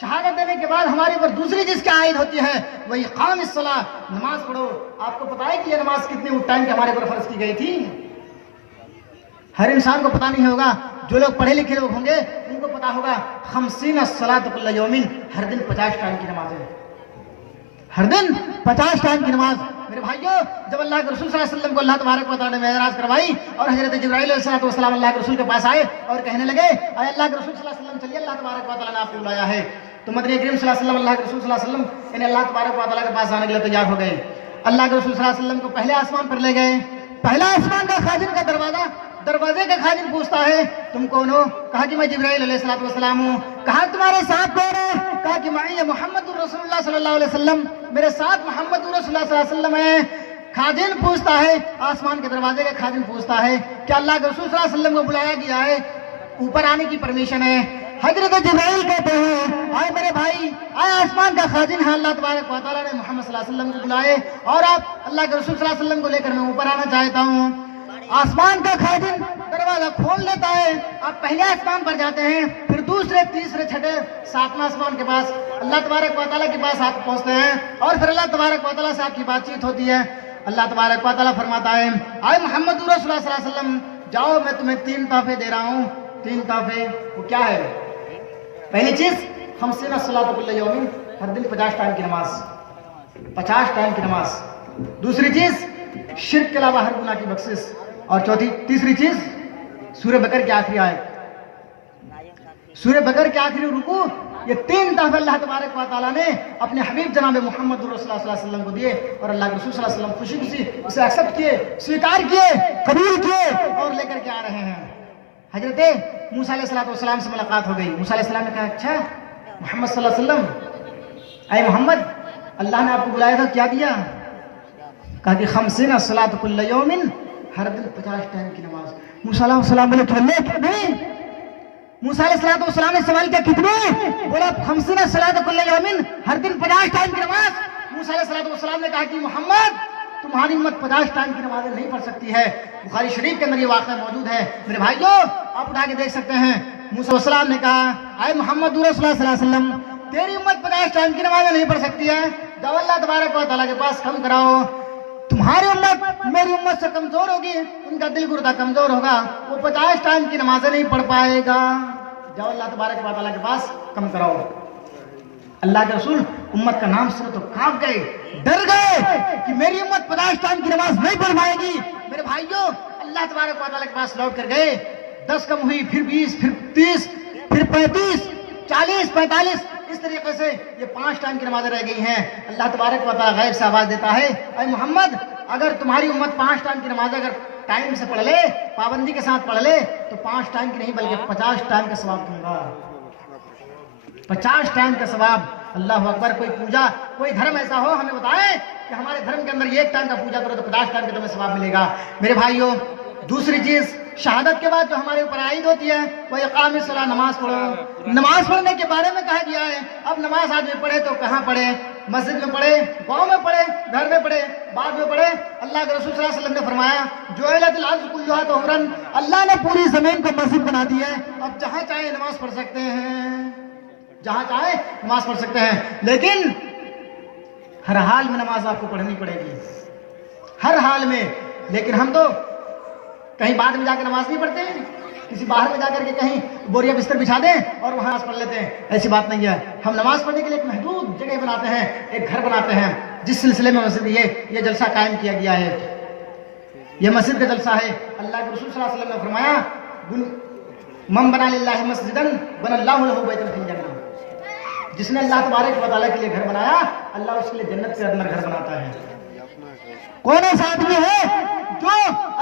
शहादत देने के बाद हमारे ऊपर दूसरी चीज क्या आयद होती है, वही क़ामिस सलाह, नमाज पढ़ो। आपको पता है कि ये नमाज कितने टाइम के हमारे ऊपर फर्ज की गई थी? हर इंसान को पता नहीं होगा, जो लोग पढ़े लिखे लोग होंगे उनको पता होगा। 50 सलात कुल्ल यौमिन, हर दिन 50 टाइम की नमाज है, हर दिन 50 टाइम की नमाज। मेरे भाइयों, जब अल्लाह के रसूल सल्लल्लाहु अलैहि वसल्लम को अल्लाह तबारक व तआला ने मेराज करवाई और हजरत जिब्राइल अलैहिस्सलाम अल्लाह के रसूल के पास आए और कहने लगे, आए अल्लाह के रसूल सल्लल्लाहु अलैहि वसल्लम, चलिए अल्लाह तबारक व तआला ने आपको बुलाया है। तो मदनी करीम सल्लल्लाहु अलैहि वसल्लम, अल्लाह के रसूल सल्लल्लाहु अलैहि वसल्लम इन्हें अल्लाह तबारक व तआला के पास आने के लिए तैयार हो गए। अल्लाह के रसूल सल्लल्लाहु अलैहि वसल्लम को पहले आसमान पर ले गए। पहला आसमान का खाजिन का दरवाजे का खाजिन पूछता है, तुम कौन हो? कहा कि मैं जिब्राइल अलैहिस्सलाम हूँ। कहा तुम्हारे साथ कौन है? कहा कि मैं मोहम्मद रसूलुल्लाह सल्लल्लाहु अलैहि वसल्लम, मेरे साथ मोहम्मद रसूलुल्लाह सल्लल्लाहु अलैहि वसल्लम है। खाजिन पूछता है, आसमान के दरवाजे का खाजिन पूछता है कि अल्लाह के रसूल सल्लल्लाहु अलैहि वसल्लम को बुलाया गया है, ऊपर आने की परमिशन है। हजरत जिब्राइल कहते हैं, आए मेरे भाई, आए आसमान का खाजिन है अल्लाह तबारक व तआला ने मोहम्मद सल्लल्लाहु अलैहि वसल्लम को बुलाए और आप अल्लाह के रसूल सल्लल्लाहु अलैहि वसल्लम को लेकर मैं ऊपर आना चाहता हूँ। आसमान का खाजिन दरवाजा खोल लेता है, आप पहले आसमान पर जाते हैं, फिर दूसरे, तीसरे, छठे, सातवां आसमान के पास अल्लाह तबारक व तआला के पास आप पहुंचते हैं और फिर अल्लाह तबारक व तआला से आपकी बातचीत होती है। अल्लाह तबारक व तआला फरमाता है, आए मोहम्मद रसूलुल्लाह सल्लल्लाहु अलैहि वसल्लम, जाओ मैं तुम्हें 3 तोहफे दे रहा हूँ। 3 तोहफे वो क्या है? पहली चीज, 50 सलात कुल्ल यौमिन, हर दिन 50 टाइम की नमाज, 50 टाइम की नमाज। दूसरी चीज, शिर्क के अलावा हर गुनाह की बख्शिश। और तीसरी चीज, सूरह बकर की आखिरी आयत, सूरह बकर के आखिरी रुकू। ये 3 तोहफे अल्लाह तबारक व तआला ने अपने हबीब जनाब मोहम्मद रसूलुल्लाह सल्लल्लाहु अलैहि वसल्लम को दिए और अल्लाह के रसूल सल्लल्लाहु अलैहि वसल्लम खुशी खुशी उसे एक्सेप्ट किए, स्वीकार किए, कबूल किए और लेकर के आ रहे हैं। हजरत मूसा अलैहिस्सलाम से मुलाकात हो गई। मूसा अलैहिस्सलाम ने कहा, अच्छा मोहम्मद सल्लल्लाहु अलैहि वसल्लम, अय मोहम्मद, अल्लाह ने आपको बुलाया था, क्या दिया? कहा कि 50 सलात कुल्ल यौमिन, हर दिन 50 टाइम की नमाज। मूसा अलैहिस्सलाम बोले, कितने? मूसा अलैहिस्सलाम ने सवाल किया, कितने? बोला 50 सलात कुल्ल यौमिन, हर दिन 50 टाइम की नमाज। मूसा अलैहिस्सलाम ने कहा कि मोहम्मद, तुम्हारी उम्मत 50 टाइम की नमाजें नहीं पढ़ सकती है। बुखारी शरीफ के अंदर ये वाक़या मौजूद है। मेरे भाइयों, आप उठा के देख सकते हैं। मूसा अलैहिस्सलाम ने कहा, आए मोहम्मद रसूलुल्लाह सल्लल्लाहु अलैहि वसल्लम, तेरी उम्मत 50 टाइम की नमाजें नहीं पढ़ सकती है, जाओ अल्लाह तबारक व तआला के पास कम कराओ। तुम्हारी उम्मत मेरी उम्मत से कमजोर होगी, उनका दिल गुर्दा कमजोर होगा, वो 50 टाइम की नमाजें नहीं पढ़ पाएगा, जाओ अल्लाह तबारक व तआला के पास कम कराओ। अल्लाह के रसूल उम्मत का नाम सुने तो कांप गए, डर गए कि मेरी उम्मत 50 टाइम की नमाज नहीं पढ़ पाएगी। मेरे भाइयों, अल्लाह तबारक व तआला के पास लौट कर गए, 10 कम हुई, फिर 20, फिर 30, फिर 35, 40, 45, इस तरीके से ये 5 टाइम की नमाजें रह गई हैं। अल्लाह तबारक व तआला गैब से आवाज देता है, अय मोहम्मद, अगर तुम्हारी उम्मत 5 टाइम की नमाज अगर टाइम से पढ़ ले, पाबंदी के साथ पढ़ ले, तो 5 टाइम की नहीं बल्कि 50 टाइम का सवाब दूंगा। 50 टाइम का सवाब। अल्लाह अकबर। कोई पूजा, कोई धर्म ऐसा हो हमें बताएं कि हमारे धर्म के अंदर ये 1 टाइम का पूजा करो तो 50 टाइम का तुम्हें सवाब मिलेगा। मेरे भाइयों, दूसरी चीज, शहादत के बाद जो हमारे ऊपर आयद होती है वह इकाम सलाह, नमाज पढ़ो। नमाज पढ़ने के बारे में कहा गया है। अब नमाज आदमी पढ़े तो कहाँ पढ़े? मस्जिद में पढ़े, गांव में पढ़े, घर में पढ़े, बाद में पढ़े। अल्लाह के रसूल सल्लल्लाहु अलैहि वसल्लम ने फरमाया, जुइलतिल अर्ज़ कुल्लुहा तहुरन, अल्लाह ने पूरी जमीन को मस्जिद बना दी है। अब जहाँ चाहे नमाज पढ़ सकते हैं, जहाँ चाहे नमाज पढ़ सकते हैं, लेकिन हर हाल में नमाज आपको पढ़नी पड़ेगी, हर हाल में। लेकिन हम तो कहीं बाद में जाकर नमाज नहीं पढ़ते हैं, किसी बाहर में जाकर के कहीं बोरिया बिस्तर बिछा दें और वहां पढ़ लेते हैं। ऐसी बात नहीं है। हम नमाज पढ़ने के लिए एक महदूद जगह बनाते हैं, एक घर बनाते हैं, जिस सिलसिले में मस्जिद ये जलसा कायम किया गया है। ये मस्जिद का जलसा है। अल्लाह के रसूल सल्लल्लाहु अलैहि वसल्लम ने फरमाया, मन बना लिल्लाहि मस्जिदन बनल्लाहु लहु बैतन फिल जन्नह, जिसने अल्लाह तबारक व तआला के लिए घर बनाया, अल्लाह उसके लिए जन्नत के अंदर घर बनाता है। कौन ऐसा आदमी है जो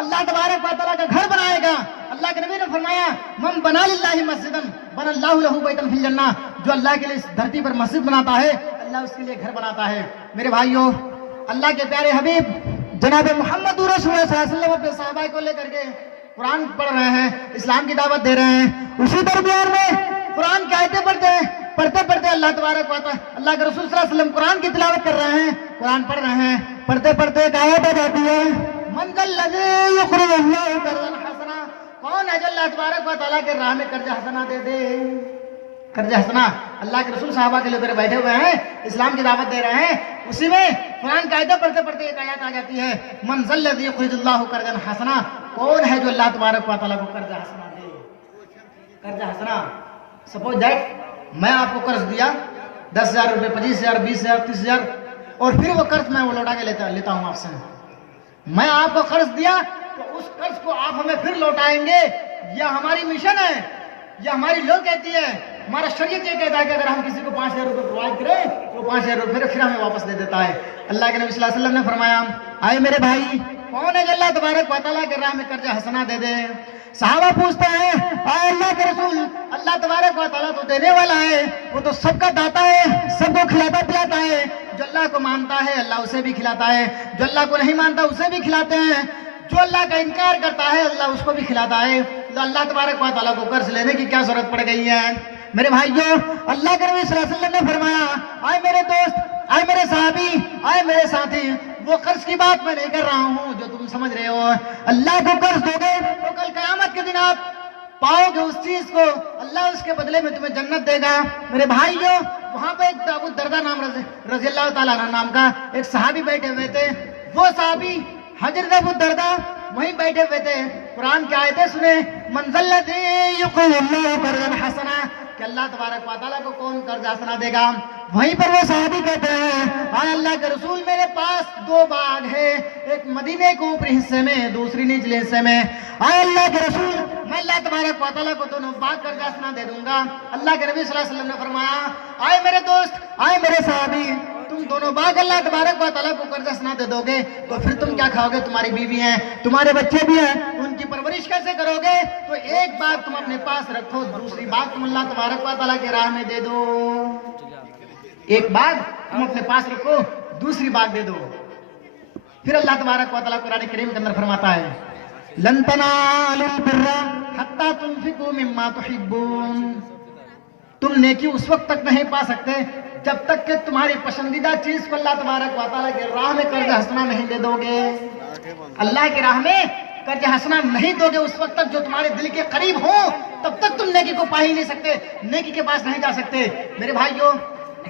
अल्लाह तबारक व तआला का घर बनाएगा? अल्लाह के नबी ने फरमाया, मन बना लिल्लाहि मस्जिदन बनल्लाहु लहु बैतन फिल जन्नह, जो अल्लाह के लिए इस धरती पर मस्जिद बनाता है, अल्लाह उसके लिए घर बनाता है। मेरे भाइयों, अल्लाह के प्यारे हबीब जनाब मोहम्मद रसूलुल्लाह सल्लल्लाहु अलैहि वसल्लम अपने सहाबा को लेकर के कुरान पढ़ रहे हैं, इस्लाम की दावत दे रहे हैं। उसी दरमियान में कुरान की आयतें पढ़ते हैं, पढ़ते पढ़ते अल्लाह तबारक व तआला, अल्लाह के रसूल सल्लल्लाहु अलैहि वसल्लम कुरान की तिलावत कर रहे हैं, कुरान पढ़ रहे हैं। पढ़ते पढ़ते एक आयत आ जाती है, मन ज़ल्लज़ी युक़रिदुल्लाह क़र्ज़न हसना, कौन है जो अल्लाह तबारक व तआला के राह में कर्ज हसना दे दे? कर्ज हसना। अल्लाह के रसूल साहबा के लेकर बैठे हुए हैं, इस्लाम की दावत दे रहे हैं। उसी में कुरान की आयतें पढ़ते पढ़ते एक आयत आ जाती है, मन ज़ल्लज़ी युक़रिदुल्लाह क़र्ज़न हसना, कौन है जो अल्लाह तबारक व तआला को कर्ज हसना दे? कर्ज हसना। सपोज दैट मैं आपको कर्ज दिया 10,000 रुपये, 25,000, 20,000, 30,000, और फिर वो कर्ज मैं वो लौटा के लेता हूँ आपसे। मैं आपको कर्ज दिया तो उस कर्ज को आप हमें फिर लौटाएंगे। यह हमारी मिशन है, यह हमारी लॉ कहती है, हमारा शरीयत ये कहता है कि अगर हम किसी को 5,000 रुपये प्रोवाइड करें तो 5,000 रुपये फिर हमें वापस दे देता है। अल्लाह के नबी सल्लल्लाहु अलैहि वसल्लम ने फरमाया, आए मेरे भाई, कौन है जो अल्लाह तबारक व तआला के राह में कर्ज हसना दे दे? सहाबा पूछते हैं, आए अल्लाह के रसूल, अल्लाह तबारक व तआला तो देने वाला है, वो तो सबका दाता है, सबको खिलाता पिलाता है। जो अल्लाह को मानता है अल्लाह उसे भी खिलाता है, जो अल्लाह को नहीं मानता उसे भी खिलाते हैं, जो अल्लाह का इनकार करता है अल्लाह उसको भी खिलाता है। तो अल्लाह तबारक व तआला को कर्ज लेने की क्या जरूरत पड़ गई है? मेरे भाइयों, अल्लाह के नबी सल्लल्लाहु अलैहि वसल्लम ने फरमाया, आए मेरे दोस्त, आए मेरे साहबी, आए मेरे साथी, वो कर्ज की बात मैं नहीं कर रहा हूं जो तुम समझ रहे हो। अल्लाह को कर्ज दोगे तो कल कयामत के दिन आप पाओगे उस चीज को, अल्लाह उसके बदले में तुम्हें जन्नत देगा। मेरे भाइयों, वहां पे एक अबू दरदा नाम रज़ी अल्लाह ताला अन्हु नाम का एक सहाबी बैठे हुए थे। वो सहाबी हजरत अबू दरदा वहीं बैठे हुए थे, कुरान की आयतें सुने, मंज़ल्लज़ी युक़रिज़ुल्लाहु क़र्ज़न हसना, कि अल्लाह तबारक व तआला को कौन कर्ज हसना देगा। वहीं पर वो सहाबी कहते हैं, आए अल्लाह के रसूल, मेरे पास 2 बाग है, एक मदीने के ऊपरी हिस्से में, दूसरी निचले हिस्से में। आए अल्लाह के रसूल, मैं अल्लाह तबारक व तआला को दोनों बाग कर्ज हसना दे दूंगा। अल्लाह के नबी सल्लल्लाहु अलैहि वसल्लम ने फरमाया, आए मेरे दोस्त, आए मेरे सहाबी, तुम दोनों बाग अल्लाह तबारक व तआला को कर्ज हसना दे दोगे तो फिर तुम क्या खाओगे? तुम्हारी बीवी है, तुम्हारे बच्चे भी हैं, उनकी परवरिश कैसे करोगे? तो एक बाग तुम अपने पास रखो, दूसरी बाग तुम अल्लाह तबारक व तआला की राह में दे दो। एक बाग तुम अपने पास रखो, दूसरी बाग दे दो। फिर अल्लाह तबारक व तआला कुरान करीम के अंदर फरमाता है, लन तनालुल बिर्रा हत्ता तुनफिकू मिम्मा तुहिब्बून, तुम नेकी उस वक्त तक नहीं पा सकते जब तक कि तुम्हारी पसंदीदा चीज को अल्लाह तबारक व तआला की राह में कर्ज हसना नहीं दे दोगे। अल्लाह की राह में कर्ज हसना नहीं दोगे उस वक्त तक जो तुम्हारे दिल के करीब हो, तब तक तुम नेकी को पा ही नहीं सकते, नेकी के पास नहीं जा सकते। मेरे भाइयों,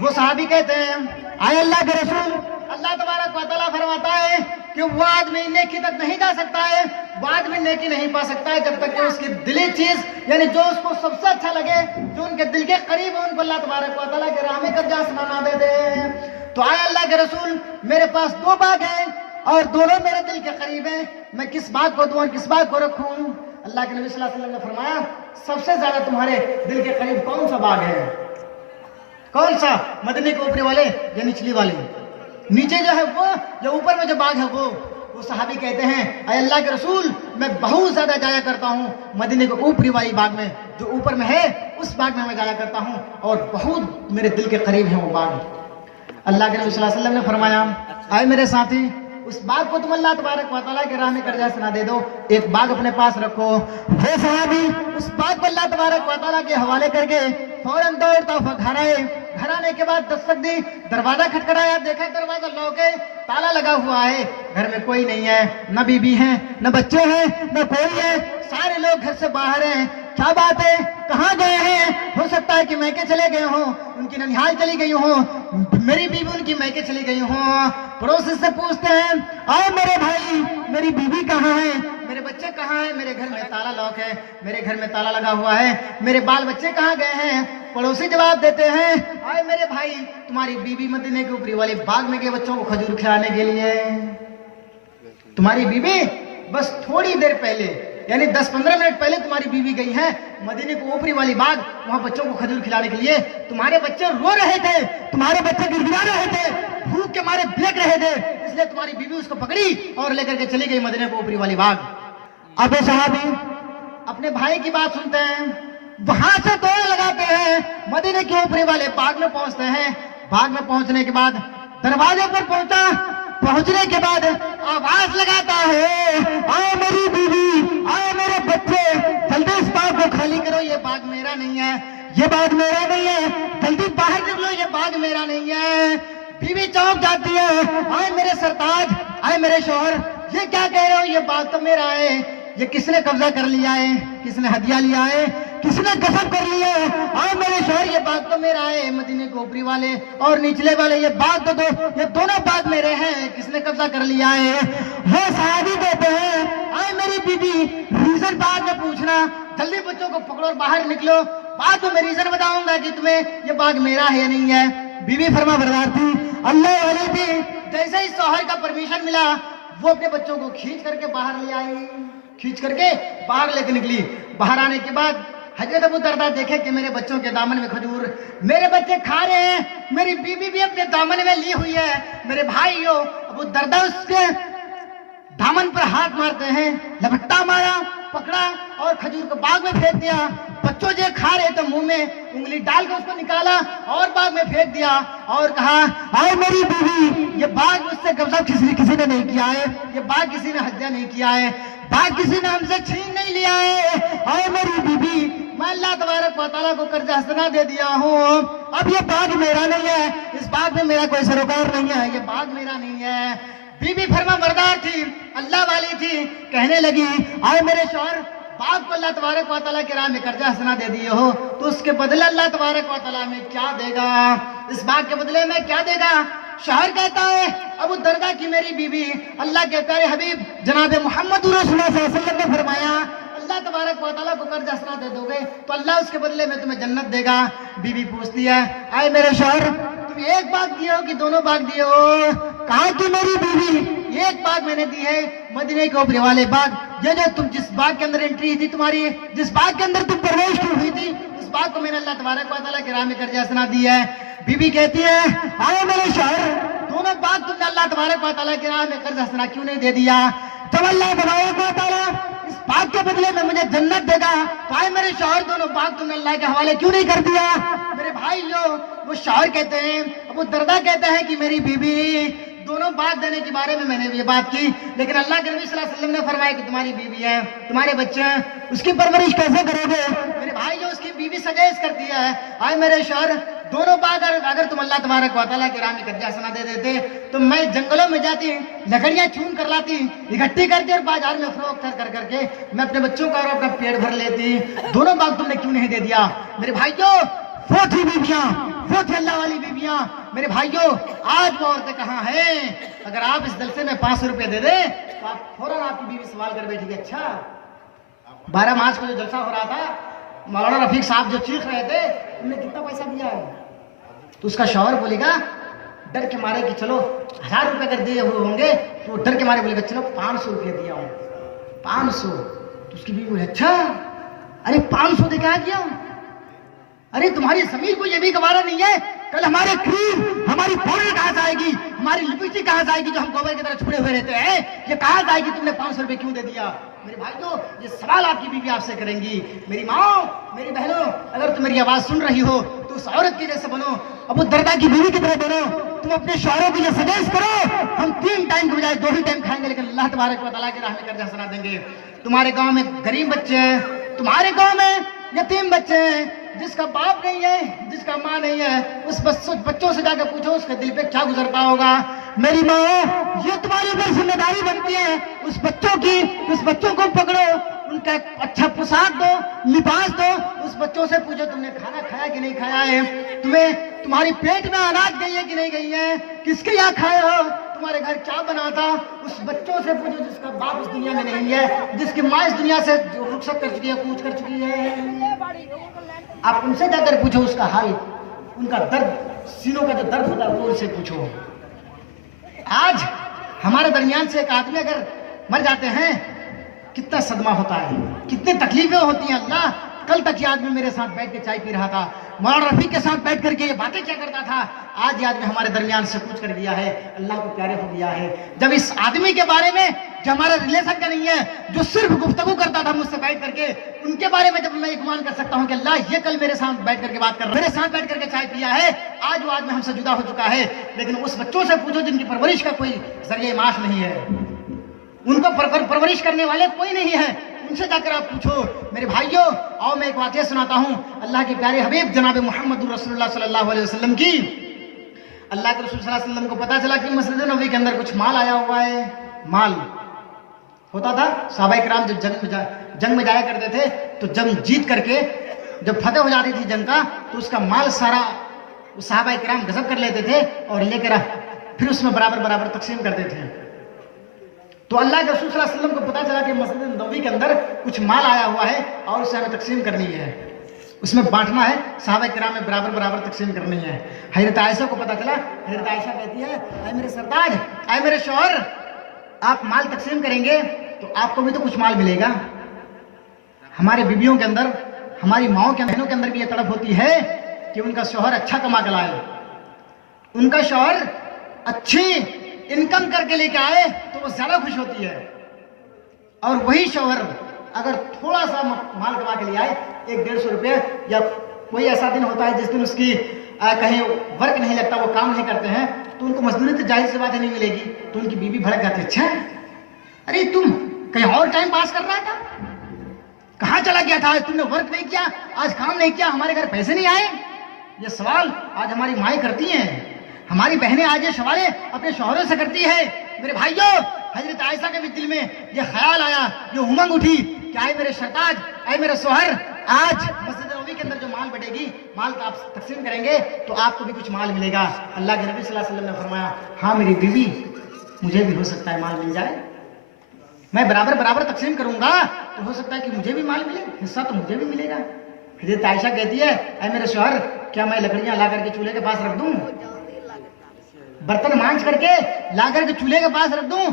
वो सहाबी कहते हैं, आए अल्लाह के रसूल, अल्लाह तबारक व तआला फरमाता है कि वो आदमी नेकी तक नहीं जा सकता है, वो आदमी नेकी नहीं पा सकता है जब तक कि उसकी दिली चीज, यानी जो उसको सबसे अच्छा लगे, जो उनके दिल के करीब हो, उनको अल्लाह तबारक व तआला के राह में कर्ज हसना ना दे दे। तो आए अल्लाह के रसूल, मेरे पास 2 बाग हैं और दोनों मेरे दिल के करीब हैं, मैं किस बाग को दूं और किस बाग को रखूं? अल्लाह के नबी सल्लल्लाहु अलैहि वसल्लम ने फरमाया, सबसे ज्यादा तुम्हारे दिल के करीब कौन सा बाग है? कौन सा? मदीने के ऊपरी वाले या निचली वाले? नीचे जो है वो, या ऊपर में जो बाग है वो सहाबी कहते हैं, अय अल्लाह के रसूल, मैं बहुत ज्यादा जाया करता हूँ मदीने के ऊपरी वाली बाग में, जो ऊपर में है उस बाग में मैं जाया करता हूँ और बहुत मेरे दिल के करीब है वो बाग। अल्लाह के नबी सल्लल्लाहु अलैहि वसल्लम ने फरमाया, आए मेरे साथी, उस बाग को तुम अल्लाह तबारक व तआला के राह में कर्ज हसना दे दो, एक बाग अपने पास रखो। वो सहाबी उस बाग को अल्लाह तबारक व तआला के हवाले करके फौरन दौड़ता हुआ घर आए। घर आने के बाद दस्तक दी, दरवाजा खटखटाया, देखा दरवाजा लॉक है, ताला लगा हुआ है, घर में कोई नहीं है, न बीबी है, न बच्चे हैं, न कोई है, सारे लोग घर से बाहर हैं। क्या बात है, कहाँ गए हैं? हो सकता है कि मैके चले गए हों, उनकी ननिहाल चली गई हों, मेरी बीवी उनकी मैके चली गई हों। पड़ोसी से पूछते हैं, आओ मेरे भाई, मेरी बीवी कहाँ है, मेरे बच्चे कहाँ हैं? मेरे घर में ताला लॉक है, मेरे घर में ताला लगा हुआ है, मेरे बाल बच्चे कहाँ गए हैं? पड़ोसी जवाब देते हैं, आए मेरे भाई, तुम्हारी बीवी मदीने के ऊपरी वाले बाग में गए बच्चों को खजूर खिलाने के लिए। तुम्हारी बीवी बस थोड़ी देर पहले, यानी 10-15 मिनट पहले तुम्हारी बीवी गई है मदीने को ऊपरी वाली बाग, वहां बच्चों को खजूर खिलाने के लिए। तुम्हारे बच्चे रो रहे थे, तुम्हारे बच्चे गिड़गिड़ा रहे थे, भूख के मारे बिलख रहे थे, इसलिए तुम्हारी बीवी उसको पकड़ी और लेकर के चली गई मदीने को ऊपरी वाली बाग। अब वो सहाबी अपने भाई की बात सुनते हैं, वहां से दौड़ लगाते हैं, मदीने के ऊपरी वाले बाग में पहुंचते हैं। बाग में पहुंचने के बाद दरवाजे पर पहुंचने के बाद आवाज लगाता है, आओ मेरी बीवी, आओ मेरे बच्चे, जल्दी इस बाग को खाली करो, ये बाग मेरा नहीं है, ये बाग मेरा नहीं है, जल्दी बाहर निकलो, ये बाग मेरा नहीं है। बीवी चौंक जाती है, आए मेरे सरताज, आए मेरे शौहर, ये क्या कह रहे हो, ये बाग तो मेरा है, ये किसने कब्जा कर लिया है, किसने हदिया लिया है, किसने कसम कर लिया है? आओ मेरे शौहर, ये बाग तो मेरा है, मदीने के ऊपरी वाले और निचले वाले ये बाग तो ये दोनों बाग मेरे हैं, किसने कब्जा कर लिया है? वो सहाबी कहते हैं, आए मेरी बीबी, रीजन बाद में पूछना, जल्दी बच्चों को पकड़ो और बाहर निकलो, बाद में मैं रीजन बताऊंगा कि तुम्हें ये बाग मेरा है या नहीं है। बीबी फरमा बरदार थी, अल्लाह वाली थी। जैसे ही शौहर का परमिशन मिला, वो अपने बच्चों को खींच करके बाहर ले आई, खींच करके बाहर लेकर निकली। बाहर आने के बाद हजरत अबू दरदा देखे कि मेरे बच्चों के दामन में खजूर, मेरे बच्चे खा रहे हैं, मेरी बीबी भी अपने दामन में ली हुई है। मेरे भाइयों, अबू दरदा उसके दामन पर हाथ मारते हैं, लपट्टा मारा, पकड़ा और खजूर को बाग में फेंक दिया। बच्चों जो खा रहे थे मुंह में उंगली डाल कर उसको निकाला और बाग में फेंक दिया और कहा, आओ मेरी बीवी, ये बाग मुझसे कब्जा किसी ने नहीं किया है, ये बाग किसी ने हत्या नहीं किया है, बाग किसी ने हमसे छीन नहीं लिया है। आओ मेरी बीवी, मैं अल्लाह तबारक व तआला को कर्ज हसना दे दिया हूँ, अब ये बाग मेरा नहीं है, इस बाग में मेरा कोई सरोकार नहीं है, ये बाग मेरा नहीं है। बीबी फरमा बरदार थी, अल्लाह वाली थी, कहने लगी आए मेरे शौहर, बाग को अल्लाह तबारक व तआला के राह में कर्जा हसना दे दिए हो, तो उसके बदले अल्लाह तबारक व तआला में क्या देगा, इस बाग के बदले में क्या देगा। शौहर कहता है अबू दरदा की मेरी बीवी, अल्लाह के प्यारे हबीब जनाब मोहम्मद रसूलुल्लाह सल्लल्लाहु अलैहि वसल्लम ने फरमाया अल्लाह तबारक व तआला को कर्ज हसना दे दोगे तो अल्लाह उसके बदले में तुम्हें जन्नत देगा। बीवी पूछती है आए मेरे शौहर, तुम एक बाग दिए हो कि दोनों बाग दिए हो। कहा कि मेरी बीवी एक बाग मैंने दी है, मदीने के ऊपरी वाले बाग, ये जो तुम जिस बाग के अंदर एंट्री थी तुम्हारी, जिस बाग के अंदर तुम प्रवेश हुई थी, उस बाग को मैंने अल्लाह तबारक व तआला के राह में कर्ज हसना दी है। बीवी कहती है आए मेरे शौहर, दोनों बाग तुमने अल्लाह तबारक व तआला के राह में कर्ज हसना क्यों नहीं दे दिया। जब अल्लाह तबारक व तआला इस बाग के बदले में मुझे जन्नत देगा तो आए मेरे शौहर, दोनों बाग तुमने अल्लाह के हवाले क्यों नहीं कर दिया। मेरे भाई वो शौहर कहते हैं, अबू दरदा कहते हैं कि मेरी बीवी दोनों बाग देने के बारे में मैंने ये बात की, लेकिन अल्लाह के नबी सल्लल्लाहु अलैहि वसल्लम ने फरमाया कि तुम्हारी बीवी है, तुम्हारे बच्चे हैं, उसकी परवरिश कैसे करोगे। मेरे भाई उसकी बीवी सजेस्ट करती है आए मेरे शौहर, दोनों बाग अगर तुम अल्लाह तबारक व तआला के राह में कर्जा हसना दे देते तो मैं जंगलों में जाती, लकड़ियां चून कर लाती, इकट्ठी करती और बाजार में फरोख्त कर करके मैं अपने बच्चों का और अपना पेट भर लेती। दोनों बाग तुमने क्यों नहीं दे दिया। मेरे भाइयों वो थी बीवियां, वो थी अल्लाह वाली बीवियां। मेरे भाइयों आज वो औरतें कहाँ हैं। अगर आप इस जलसे में 500 रुपए दे दे तो आप फौरन आपकी बीवी सवाल कर बैठेगी अच्छा 12 मार्च को जो जलसा हो रहा था, मौलाना रफीक साहब जो चीख रहे थे, तुमने कितना पैसा दिया है। तो उसका शौहर बोलेगा डर के मारे कि चलो 1000 रुपए अगर दिए हुए होंगे, तो डर के मारे बोलेगा चलो 500 रुपये दिया हूं, 500। तो उसकी बीवी बोले अच्छा अरे 500 दे क्या किया। अरे तुम्हारी जमीन को ये भी गवारा नहीं है, कल हमारे क्रीम हमारी पाउडर कहाँ से आएगी, हमारी लिपस्टिक कहाँ से आएगी जो हम गोबर की तरह छुड़े हुए रहते हैं, ये कहाँ से आएगी, तुमने 500 रुपए क्यों दे दिया। मेरे भाइयों ये सवाल आपकी बीवी आपसे करेंगी। मेरी माँ मेरी बहनों, अगर तुम मेरी आवाज सुन रही हो तो उस औरत की जैसे बनो, अबू दरदा की बीवी की तरह बनो। तुम अपने शौहरों को ये सजेस्ट करो हम 3 टाइम के बजाय 2 ही टाइम खाएंगे, लेकिन अल्लाह तबारक व तआला के राह में कर्ज हसना देंगे। तुम्हारे गाँव में गरीब बच्चे हैं, तुम्हारे गाँव में यतीम बच्चे हैं, जिसका बाप नहीं है, जिसका माँ नहीं है, उस बच्चों से जाकर पूछो उसके दिल पे क्या गुजरता होगा। मेरी माँ ये तुम्हारी ऊपर जिम्मेदारी बनती है उस बच्चों की, उस बच्चों को पकड़ो, उनका अच्छा पोशाक दो, लिबास दो, उस बच्चों से पूछो तुमने खाना खाया कि नहीं खाया है, तुम्हें तुम्हारी पेट में अनाज गई है कि नहीं गई है, किसके यहाँ खाए हो, तुम्हारे घर क्या बना था। उस बच्चों से पूछो जिसका बाप इस दुनिया में नहीं है, जिसकी माँ इस दुनिया से रुखसत कर चुकी है, कूच कर चुकी है। आप उनसे जाकर पूछो उसका हाल, उनका दर्द, सीनों का जो दर्द होता है वो उनसे पूछो। आज हमारे दरमियान से एक आदमी अगर मर जाते हैं कितना सदमा होता है, कितनी तकलीफें होती हैं। अल्लाह कल तक ये आदमी मेरे साथ बैठ के चाय पी रहा था, मौलाना रफीक के साथ बैठ करके ये बातें क्या करता था, आज ये आदमी हमारे दरमियान से पूछ कर गया है, अल्लाह को प्यारे हो गया है। जब इस आदमी के बारे में जो हमारे रिलेशन का नहीं है, जो सिर्फ गुफ्तगू करता था मुझसे बैठ करके, उनके बारे में जब मैं गुमान कर सकता हूँ कि अल्लाह ये कल मेरे साथ बैठ करके बात कर रहा है, मेरे साथ बैठ करके चाय पिया है, आज वो आदमी हमसे जुदा हो चुका है। लेकिन उस बच्चों से पूछो जिनकी परवरिश का कोई जरिए माश नहीं है, उनको परवरिश करने वाले कोई नहीं है, उनसे जाकर आप पूछो। मेरे भाइयों आओ मैं एक वाक़या सुनाता हूँ अल्लाह के प्यारे हबीब जनाब मोहम्मद रसूलुल्लाह सल्लल्लाहु अलैहि वसल्लम की। अल्लाह के रसूल सल्लल्लाहु अलैहि वसल्लम को पता चला कि मस्जिद नबवी के अंदर कुछ माल आया हुआ है। माल होता था, सहाबाए किराम जब जंग में जाया करते थे तो जंग जीत करके जब फतेह हो जाती थी जंग का, तो उसका माल सारा सहाबाए किराम गजब कर लेते थे और लेकर फिर उसमें बराबर बराबर तकसीम करते थे। तो अल्लाह के रसूल सल्लल्लाहु अलैहि वसल्लम को पता चला कि मस्जिद नबवी के अंदर कुछ माल आया हुआ है और उसे हमें तकसीम करनी है, उसमें बांटना है, सहाबा किराम में बराबर बराबर तकसीम करनी है। हज़रत आयशा को पता चला, हज़रत आयशा कहती है आए मेरे सरताज, आए मेरे शौहर, आप माल तकसीम करेंगे तो आपको भी तो कुछ माल मिलेगा। हमारे बीवियों के अंदर, हमारी माओ के बहनों के अंदर भी ये तड़प होती है कि उनका शौहर अच्छा कमा कर लाए, उनका शौहर अच्छी इनकम करके लेके आए तो वो ज्यादा खुश होती है। और वही शौहर अगर थोड़ा सा माल कमा के लिए आए, 100-150 रुपये, या कोई ऐसा दिन होता है जिस दिन उसकी कहीं वर्क नहीं लगता, वो काम नहीं करते हैं, तो उनको मजदूरी तो जाहिर सी बात है नहीं मिलेगी, तो उनकी बीवी भड़क जाती है, अच्छा अरे तुम कहीं और टाइम पास कर रहा था, कहाँ चला गया था? आज तुमने वर्क नहीं किया, आज काम नहीं किया, हमारे घर पैसे नहीं आए? ये सवाल आज हमारी माएँ करती हैं, हमारी बहनें आज ये सवालें अपने शौहरों से करती है। मेरे भाइयों, हजरत आयशा के भी दिल में ये ख्याल आया, ये उमंग उठी कि आए मेरे शहताज, आए मेरे सोहर, आज मस्जिद नबवी के अंदर जो माल बटेगी, माल का आप तकसीम करेंगे तो आपको भी कुछ माल मिलेगा। अल्लाह के नबी सल्लल्लाहु अलैहि वसल्लम ने फरमाया, हाँ मेरी बीवी, मुझे भी हो सकता है माल मिल जाए, मैं बराबर बराबर तकसीम करूंगा तो हो सकता है कि मुझे भी माल मिले, हिस्सा तो मुझे भी मिलेगा। हजरत आयशा कहती है, ऐ मेरे शौहर, क्या मैं लकड़ियां ला करके चूल्हे के पास रख दूं, बर्तन मांझ करके ला करके चूल्हे के पास रख दूं,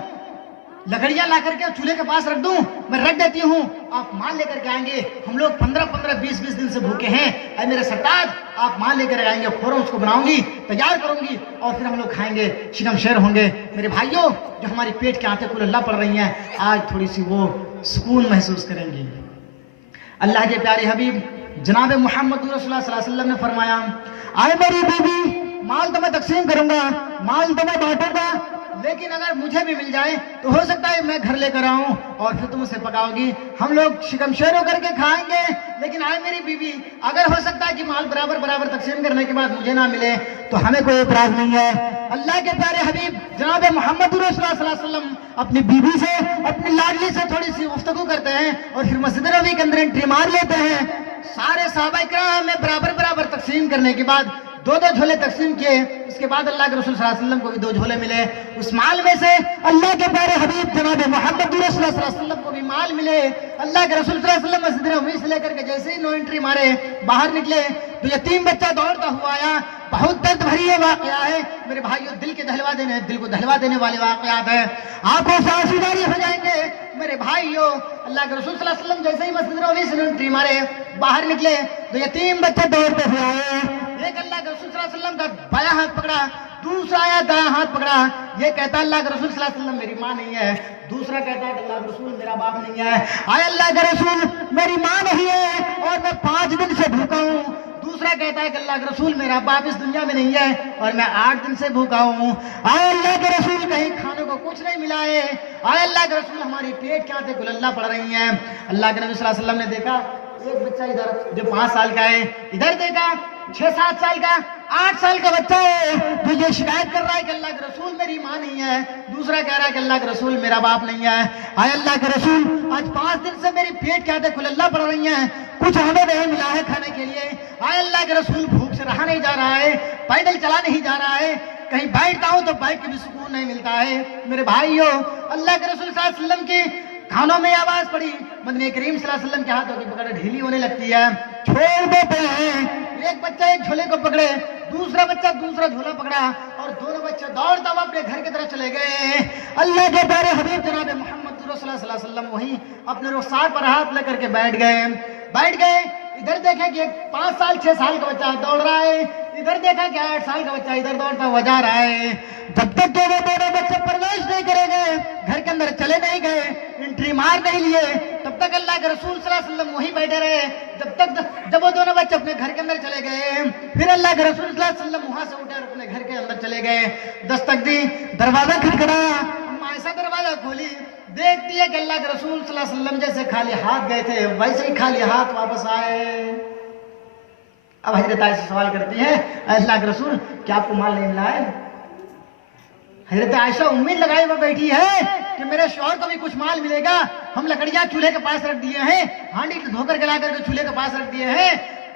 लकड़ियां ला करके चूल्हे के पास रख दूं? मैं रख देती हूँ, आप माल लेकर के आएंगे, हम लोग 15-15, 20-20 दिन से भूखे हैं, ऐ मेरे सरताज आप माल लेकर आएंगे, फौरन उसको बनाऊंगी, तैयार करूंगी और फिर हम लोग खाएंगे, शिकम शेर होंगे। मेरे भाइयों, जो हमारी पेट के आंतें कुल अल्लाह पड़ रही हैं, आज थोड़ी सी वो सुकून महसूस करेंगी। अल्लाह के प्यारे हबीब जनाब मोहम्मद रसूलुल्लाह सल्लल्लाहु अलैहि वसल्लम ने फरमाया, आए मेरी बीबी, माल तो मैं तकसीम करूंगा, माल तो मैं बांटूंगा, लेकिन अगर मुझे भी मिल जाए तो हो सकता है मैं घर लेकर आऊं और फिर तुम उसे पकाओगी, हम लोग शिकम शेर होकर के खाएंगे। लेकिन आए मेरी बीवी, अगर हो सकता है कि माल बराबर बराबर तकसीम करने के बाद मुझे ना मिले तो हमें कोई एतराज नहीं है। अल्लाह के प्यारे हबीब जनाब मोहम्मद रसूलुल्लाह सल्लल्लाहु अलैहि वसल्लम अपनी बीवी से, अपनी लाडली से थोड़ी सी गुफ्तगू करते हैं और फिर मस्जिद नबवी के अंदर एंट्री मार लेते हैं। सारे सहाबा किराम में बराबर बराबर तकसीम करने के बाद 2-2 झोले तकसीम किए। उसके बाद अल्लाह के रसूल सल्लल्लाहु अलैहि वसल्लम को भी 2 झोले मिले। उस माल में से अल्लाह के प्यारे हबीब जनाब मोहम्मद रसूलुल्लाह सल्लल्लाहु अलैहि वसल्लम को भी माल मिले। अल्लाह के रसूल सल्लल्लाहु अलैहि वसल्लम मस्जिद नबवी से लेकर के जैसे ही नो एंट्री मारे, बाहर निकले तो यतीम बच्चा दौड़ता हुआ आया। बहुत दर्द भरी ये वाकया है मेरे भाइयों, दिल को दहलवा देने वाले वाकयात है, आंखों से आंसू जारी हो जाएंगे मेरे भाइयों। अल्लाह के रसूल सल्लल्लाहु अलैहि वसल्लम जैसे ही मस्जिद नबवी से एंट्री मारे, बाहर निकले तो यतीम बच्चे दौड़ते हुए आए। एक अल्लाह के रसूल सल्लल्लाहु अलैहि वसल्लम का बायां हाथ पकड़ा, दूसरा आया दायां हाथ पकड़ा। ये कहता अल्लाह के रसूल सल्लल्लाहु अलैहि वसल्लम मेरी माँ नहीं है, दूसरा कहता है अल्लाह के रसूल मेरा बाप नहीं है। आए अल्लाह के रसूल मेरी माँ नहीं है और मैं 5 दिन से भूखा हूँ। दूसरा कहता है कि अल्लाह के रसूल मेरा बाप इस दुनिया में नहीं है और मैं 8 दिन से भूखा हूँ। आए अल्लाह के रसूल कहीं खाने को कुछ नहीं मिला है। आए अल्लाह के रसूल हमारी पेट क्या थे गुलल्ला पड़ रही हैं। अल्लाह के नबी सल्लल्लाहु अलैहि वसल्लम ने देखा एक बच्चा इधर जो 5 साल का है, इधर देखा 6-7 साल का, 8 साल का बच्चा है जो ये शिकायत कर रहा है कि अल्लाह के रसूल मेरी माँ नहीं है। दूसरा कह रहा है कि अल्लाह के रसूल मेरा बाप नहीं है। आए अल्लाह के रसूल आज 5 दिन से मेरी पेट क्या थे खुलल्ला पड़ रही हैं, कुछ हमें नहीं मिला है खाने के लिए। आए अल्लाह के रसूल भूख से रहा नहीं जा रहा है, पैदल चला नहीं जा रहा है, कहीं बैठता हूं तो बैठ के भी सुकून नहीं मिलता है। मेरे भाइयों, अल्लाह के रसूल सल्लल्लाहु अलैहि वसल्लम की कानों में आवाज पड़ी, मदनी करीम सल्लल्लाहु अलैहि वसल्लम के हाथों की पकड़ ढीली होने लगती है, छोड़ देते हैं। एक बच्चा एक झोले को पकड़े, दूसरा बच्चा दूसरा झोला पकड़ा और दोनों बच्चे दौड़ता हुआ अपने घर की तरफ चले गए। अल्लाह के प्यारे हबीब जनाब मोहम्मद रसूलुल्लाह सल्लल्लाहु अलैहि वसल्लम वहीं अपने रुखसार पर हाथ लेकर के बैठ गए। इधर देखा कि एक 5 साल 6 साल का बच्चा दौड़ रहा है, इधर देखा कि 8 साल का बच्चा इधर दौड़ता हुआ जा रहा है। जब तक वो दोनों बच्चे प्रवेश नहीं करेंगे, घर के अंदर चले नहीं गए, एंट्री मार नहीं लिए, तब तक अल्लाह के रसूल सल्लल्लाहु अलैहि वसल्लम वहीं बैठे रहे। जब वो दोनों बच्चे अपने घर के अंदर चले गए, फिर अल्लाह के रसूल सल्लल्लाहु अलैहि वसल्लम वहां से उठे और अपने घर के अंदर चले गए। दस्तक दी, दरवाजा खटखटाया, ऐसा दरवाजा खोली, देखती है कि अल्लाह के रसूल सल्लल्लाहु अलैहि वसल्लम जैसे खाली हाथ गए थे वैसे ही खाली हाथ वापस आए। अब हजरत आयशा सवाल करती है, अल्लाह के रसूल क्या आपको माल नहीं मिला है? हजरत आयशा उम्मीद लगाई हुई बैठी है कि मेरे शौहर को भी कुछ माल मिलेगा। हम लकड़ियां चूल्हे के पास रख दिए हैं, हांडी धोकर के ला करके चूल्हे के पास रख दिए हैं।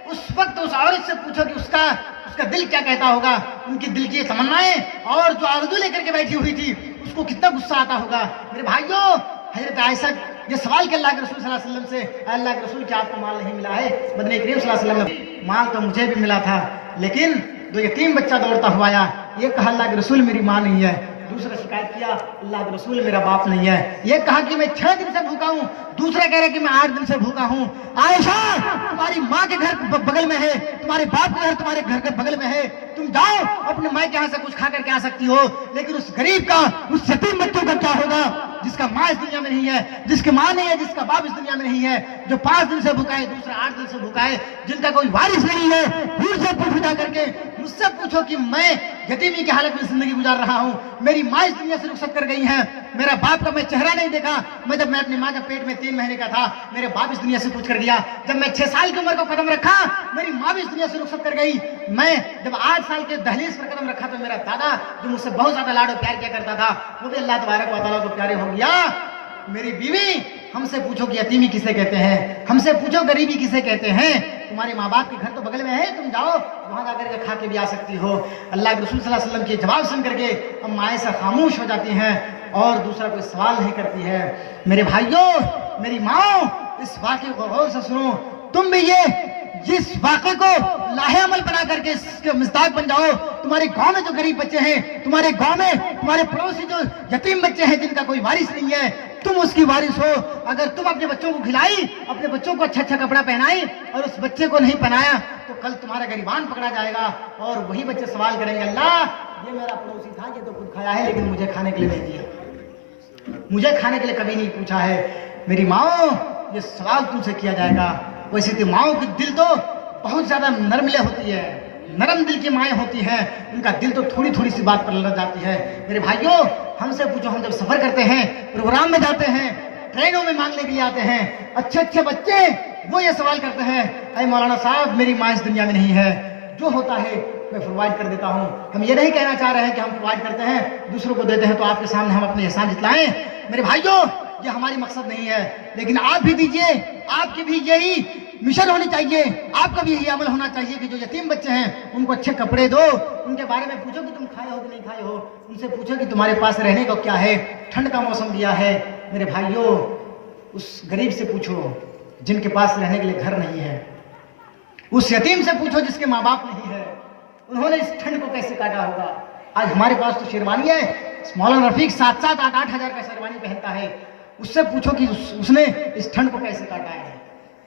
उस वक्त उस औरत से पूछो कि उसका दिल क्या कहता होगा, उनकी दिल की तमन्नाएं और जो आरज़ू लेकर के बैठी हुई थी उसको कितना गुस्सा आता होगा। मेरे भाइयों, हजरत आयशा ये सवाल के अल्लाह के रसूल सल्लल्लाहु अलैहि वसल्लम से, अल्लाह के रसूल क्या आपको माल नहीं मिला है? मदनी करीम सल्लल्लाहु अलैहि वसल्लम ने, माल तो मुझे भी मिला था, लेकिन दो यतीम बच्चा दौड़ता हुआ आया, ये कहा अल्लाह के रसूल मेरी माँ नहीं है। दूसरा शिकायत किया अल्लाह के रसूल मेरा बाप नहीं है। ये कहा कि मैं 6 दिन से भूखा हूँ, दूसरा कह रहा है कि मैं 8 दिन से भूखा हूँ। आयशा, तुम्हारी माँ के घर बगल में है, तुम्हारे बाप का घर तुम्हारे घर के बगल में है, तुम जाओ अपने माँ के यहाँ से कुछ खा करके आ सकती हो, लेकिन उस गरीब का, उस यतीम बच्चों का क्या होगा जिसका माँ इस दुनिया में नहीं है, जिसकी माँ नहीं है, जिसका बाप इस दुनिया में नहीं है, जो 5 दिन से भूखा है, दूसरा 8 दिन से भूखा है, जिनका कोई वारिस नहीं है। दूर से पूछ जा करके मुझसे पूछो कि मैं यतीमी की हालत में जिंदगी गुजार रहा हूँ, मेरी माँ इस दुनिया से रुखसत कर गई है, मेरा बाप का मैं चेहरा नहीं देखा। जब मैं अपनी माँ के पेट में 3 महीने का था, मेरे बाप इस दुनिया से कूच कर गया। जब मैं 6 साल की उम्र को कदम रखा, मेरी माँ भी इस दुनिया से रुखसत कर गई। मैं जब 8 साल के दहलीज पर कदम रखा तो मेरा दादा, जो मुझसे बहुत ज्यादा लाड और प्यार किया करता था, वो भी अल्लाह तबारक व तआला को प्यारे हो गया। मेरी बीवी, हमसे पूछो कि यतीमी किसे कहते हैं, हमसे पूछो गरीबी किसे कहते हैं। तुम्हारे माँ बाप के घर तो बगल में है, तुम जाओ वहां जाकर के खा के भी आ सकती हो। अल्लाह के रसूल सल्लल्लाहु अलैहि वसल्लम के जवाब सुन करके हम माए से खामोश हो जाती हैं और दूसरा कोई सवाल नहीं करती है। मेरे भाइयों, मेरी माँ, इस वाक़े को गौर से सुनो। तुम भी जिस वाक़े को लाहे अमल बना करके इसके मिस्दाक बन जाओ। तुम्हारे गांव में जो गरीब बच्चे हैं, तुम्हारे गांव में तुम्हारे पड़ोसी जो यतीम बच्चे हैं जिनका कोई वारिस नहीं है, तुम उसकी वारिस हो। अगर तुम अपने बच्चों को खिलाई, अपने बच्चों को अच्छा अच्छा कपड़ा पहनाई और उस बच्चे को नहीं पहनाया, तो कल तुम्हारा गरीबान पकड़ा जाएगा और वही बच्चे सवाल करेंगे, अल्लाह ये मेरा पड़ोसी था, ये तो खुद खाया है लेकिन मुझे खाने के लिए नहीं दिया, मुझे खाने के लिए कभी नहीं पूछा है। मेरी माओ, ये सवाल तुमसे किया जाएगा। वैसे तो माओ की दिल तो बहुत ज्यादा नरमिले होती है, नरम दिल की माएँ होती हैं, उनका दिल तो थोड़ी थोड़ी सी बात पर लड़ जाती है। मेरे भाइयों, हमसे पूछो, हम जब सफर करते हैं, प्रोग्राम में जाते हैं, ट्रेनों में मांगने के लिए आते हैं, अच्छे अच्छे बच्चे वो ये सवाल करते हैं, अरे मौलाना साहब मेरी माँ इस दुनिया में नहीं है, जो होता है मैं प्रोवाइड कर देता हूँ। हम ये नहीं कहना चाह रहे हैं कि हम प्रोवाइड करते हैं, दूसरों को देते हैं तो आपके सामने हम अपने एहसान जितलाएं। मेरे भाइयों, ये हमारी मकसद नहीं है, लेकिन आप भी दीजिए। आपकी भी यही मिशन होनी चाहिए, आपका भी यही अमल होना चाहिए कि जो यतीम बच्चे हैं उनको अच्छे कपड़े दो, उनके बारे में पूछो कि तुम खाए हो कि नहीं खाए हो, उनसे पूछो कि तुम्हारे पास रहने को क्या है, ठंड का मौसम दिया है। मेरे भाइयों, उस गरीब से पूछो जिनके पास रहने के लिए घर नहीं है, उस यतीम से पूछो जिसके माँ बाप नहीं है, उन्होंने इस ठंड को कैसे काटा होगा। आज हमारे पास तो शेरवानी है, मौलाना रफीक 7-7, 8-8 हजार का शेरवानी पहनता है, उससे पूछो कि उसने इस ठंड को कैसे काटा है।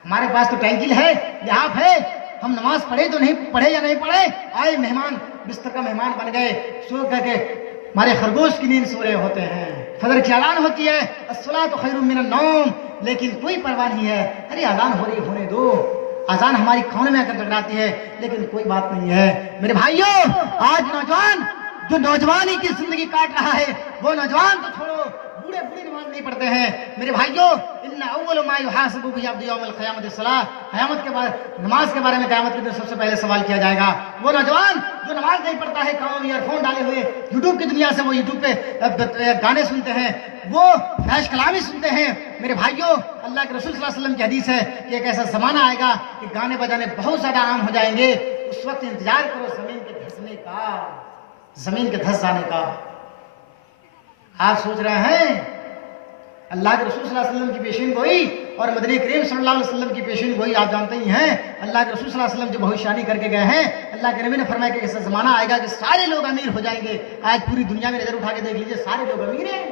हमारे पास तो टैंकिल है, लिहाफ है, हम नमाज पढ़े तो नहीं पढ़े या नहीं पढ़े, आए मेहमान बिस्तर का मेहमान बन गए, सो करके हमारे खरगोश की नींद सो रहे होते हैं, फजर की अज़ान होती है, अस्सलातु खैरुम मिनन नौम, लेकिन कोई परवाह नहीं है, अरे अज़ान हो रही होने दो, अज़ान हमारी कान में आकर टकराती है, लेकिन कोई बात नहीं है। मेरे भाइयों, आज नौजवान जो नौजवानी की जिंदगी काट रहा है, वो नौजवान तो छोड़ो, बूढ़े बूढ़ी नमाज नहीं पढ़ते हैं। मेरे भाइयों, इन्ना अव्वलु मा युहासबु बिही अब्दु यौमल क़ियामति सलाह, क़यामत के बाद नमाज के बारे में क़यामत के दिन सबसे पहले सवाल किया जाएगा। वो नौजवान जो नमाज नहीं पढ़ता है, कानों में ईयरफोन डाले हुए यूट्यूब की दुनिया से वो यूट्यूब पे गाने सुनते हैं, वो फैश कलामी सुनते हैं। मेरे भाइयों, अल्लाह के रसूल सल्लल्लाहु अलैहि वसल्लम की हदीस है कि एक ऐसा जमाना आएगा कि गाने बजाने बहुत ज्यादा आम हो जाएंगे, उस वक्त इंतजार करो जमीन के धंसने का, जमीन के धंस जाने का। आप सोच रहे हैं अल्लाह के रसूल सल्लल्लाहु अलैहि वसल्लम की पेशीन गोई और मदनी करीम सल्लल्लाहु अलैहि वसल्लम की पेशीन गोई आप जानते ही हैं। अल्लाह के रसूल सल्लल्लाहु अलैहि वसल्लम जो भविष्यवाणी करके गए हैं, अल्लाह के नबी ने फरमाया कि ऐसा जमाना आएगा कि सारे लोग अमीर हो जाएंगे। आज पूरी दुनिया में नजर उठा के देख लीजिए, सारे लोग अमीर हैं,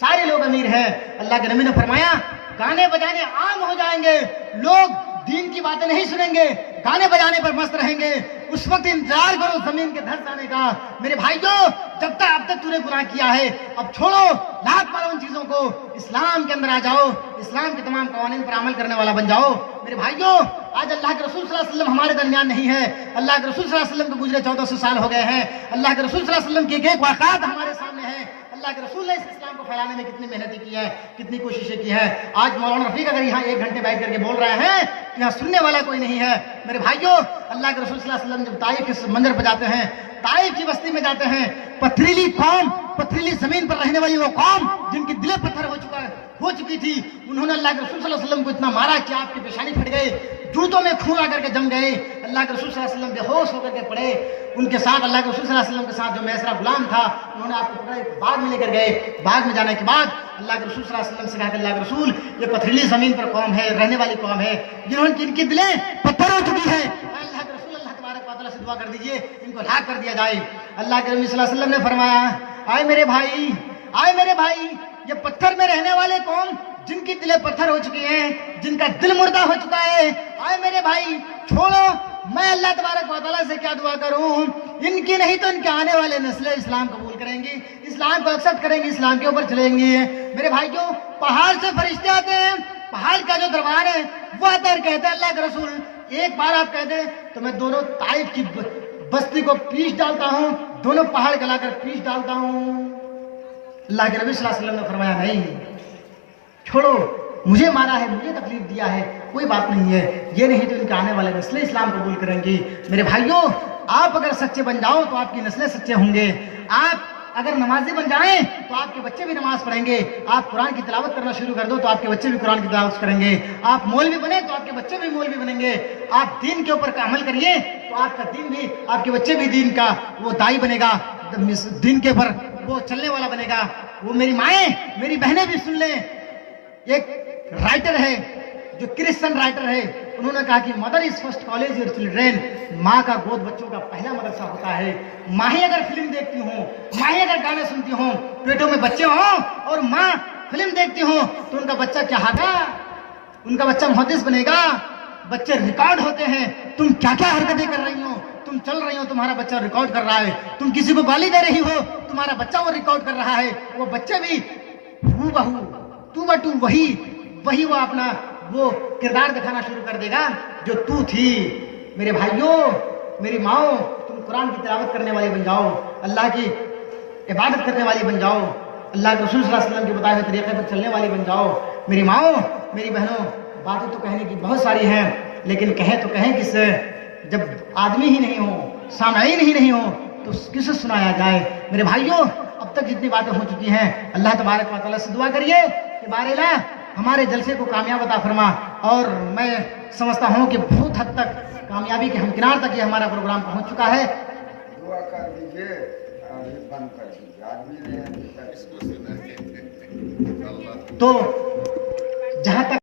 सारे लोग अमीर हैं। अल्लाह के नबी ने फरमाया गाने बजाने आम हो जाएंगे, लोग दीन की बातें नहीं सुनेंगे, गाने बजाने पर मस्त रहेंगे। उस वक्त इंतजार करो जमीन के धंस जाने का। मेरे भाइयों, जब तक अब तक तूने गुनाह किया है, अब छोड़ो, लात मारो उन चीजों को, इस्लाम के अंदर आ जाओ, इस्लाम के तमाम कवानीन पर अमल करने वाला बन जाओ। मेरे भाइयों, आज अल्लाह के रसूल सल्लल्लाहु अलैहि वसल्लम हमारे दरमियान नहीं है। अल्लाह के रसूल सल्लल्लाहु अलैहि वसल्लम को गुजरे 1400 साल हो गए हैं। अल्लाह के रसूल सल्लल्लाहु अलैहि वसल्लम की एक वाक़ात हमारे सामने है। अल्लाह के रसूल ने इस इस्लाम को फैलाने में कितनी मेहनत की है, कितनी कोशिशें की है। आज मौलाना रफीक अगर यहाँ 1 घंटे बैठ करके बोल रहे हैं तो यहाँ सुनने वाला कोई नहीं है। मेरे भाइयों, अल्लाह के रसूल सल्लल्लाहु अलैहि वसल्लम जब ताइफ के मंजर पर जाते हैं, ताइफ की बस्ती में जाते हैं, पथरीली कौम, पथरीली जमीन पर रहने वाली वो कौम जिनकी दिले पत्थर हो चुकी थी, उन्होंने अल्लाह के रसूल सल्लल्लाहु अलैहि वसल्लम को इतना मारा कि आपकी पेशानी फट गई, जूतों में खून आकर के जम गए। अल्लाह के रसूल सल्लल्लाहु अलैहि वसल्लम बेहोश होकर के पड़े। उनके साथ अल्लाह के रसूल सल्लल्लाहु अलैहि वसल्लम के साथ जो मैसरा गुलाम था, उन्होंने आपको पकड़े, बाग में लेकर गए। बाग में जाने के बाद अल्लाह के रसूल सल्लल्लाहु अलैहि वसल्लम से कहा कि अल्लाह के रसूल, ये पथरीली जमीन पर कौम है, रहने वाली कौम है, जिनकी दिलें पत्थर हो चुकी है। अल्लाह के रसूल अल्लाह तबारक व तआला से दुआ कर दीजिए, इनको लाख कर दिया जाए। अल्लाह के नबी सल्लल्लाहु अलैहि वसल्लम ने फरमाया, आए मेरे भाई, आए मेरे भाई, ये पत्थर में रहने वाले कौम जिनकी दिलें पत्थर हो चुकी हैं, जिनका दिल मुर्दा हो चुका है, आए मेरे भाई, छोड़ो, मैं अल्लाह तबारक व तआला से क्या दुआ करूं, इनकी नहीं तो इनके आने वाले नस्लें इस्लाम कबूल करेंगी, इस्लाम को एक्सेप्ट करेंगी, इस्लाम के ऊपर चलेंगी। मेरे भाइयों, पहाड़ से फरिश्ते आते हैं, पहाड़ का जो दरबार है वो आता है, कहते हैं अल्लाह के रसूल, एक बार आप कहते तो मैं दोनों ताइफ की बस्ती को पीस डालता हूं, दोनों पहाड़ गलाकर पीस डालता हूं। अल्लाह के नबी सल्लल्लाहु अलैहि वसल्लम ने फरमाया नहीं, छोड़ो, मुझे मारा है, मुझे तकलीफ दिया है, कोई बात नहीं है, ये नहीं तो इनके आने वाले नस्लें इस्लाम कबूल करेंगी। मेरे भाइयों, आप अगर सच्चे बन जाओ तो आपकी नस्लें सच्चे होंगे। आप अगर नमाजी बन जाएं तो आपके बच्चे भी नमाज पढ़ेंगे। आप कुरान की तिलावत करना शुरू कर दो तो आपके बच्चे भी कुरान की तिलावत करेंगे। आप मौलवी बने तो आपके बच्चे भी मौलवी बनेंगे। आप दीन के ऊपर अमल करिए तो आपका दीन भी, आपके बच्चे भी दीन का वो दाई बनेगा, दीन के ऊपर वो चलने वाला बनेगा। वो मेरी माएँ, मेरी बहनें भी सुन लें। एक राइटर है जो क्रिश्चियन राइटर है, उन्होंने कहा कि mother is first college your children, माँ का गोद बच्चों का पहला मदरसा होता है। माँ अगर फिल्म देखती हो, माँ अगर गाने सुनती हो, पेटों में बच्चे हों और माँ फिल्म देखती हो तो उनका बच्चा क्या होगा? उनका बच्चा मुहद्दिस बनेगा। बच्चे रिकॉर्ड होते हैं, तुम क्या क्या हरकतें कर रही हो, तुम चल रही हो, तुम्हारा बच्चा रिकॉर्ड कर रहा है। तुम किसी को गाली दे रही हो, तुम्हारा बच्चा वो रिकॉर्ड कर रहा है। वो बच्चे भी हूबहू तू बटू वही वो अपना वो किरदार दिखाना शुरू कर देगा जो तू थी। मेरे भाइयों, मेरी माओ, तुम कुरान की तिलावत करने वाले बन जाओ, अल्लाह की इबादत करने वाली बन जाओ, अल्लाह के रसूल सल्लल्लाहु अलैहि वसल्लम के बताए हुए तरीके पर चलने वाली बन जाओ। मेरी माओ, मेरी बहनों, बातें तो कहने की बहुत सारी हैं, लेकिन कहें तो कहें किससे? जब आदमी ही नहीं हो, सामईन ही नहीं हो तो किसे सुनाया जाए? मेरे भाइयों, अब तक जितनी बातें हो चुकी हैं, अल्लाह तबारक व तआला से दुआ करिए कि बारेला हमारे जलसे को कामयाब अता फरमा। और मैं समझता हूँ कि बहुत हद तक कामयाबी के हमकिनार तक ये हमारा प्रोग्राम पहुँच चुका है। दुआ कर दीजिए और ये बंद कर दीजिए, आदमी नहीं है। तो जहाँ तक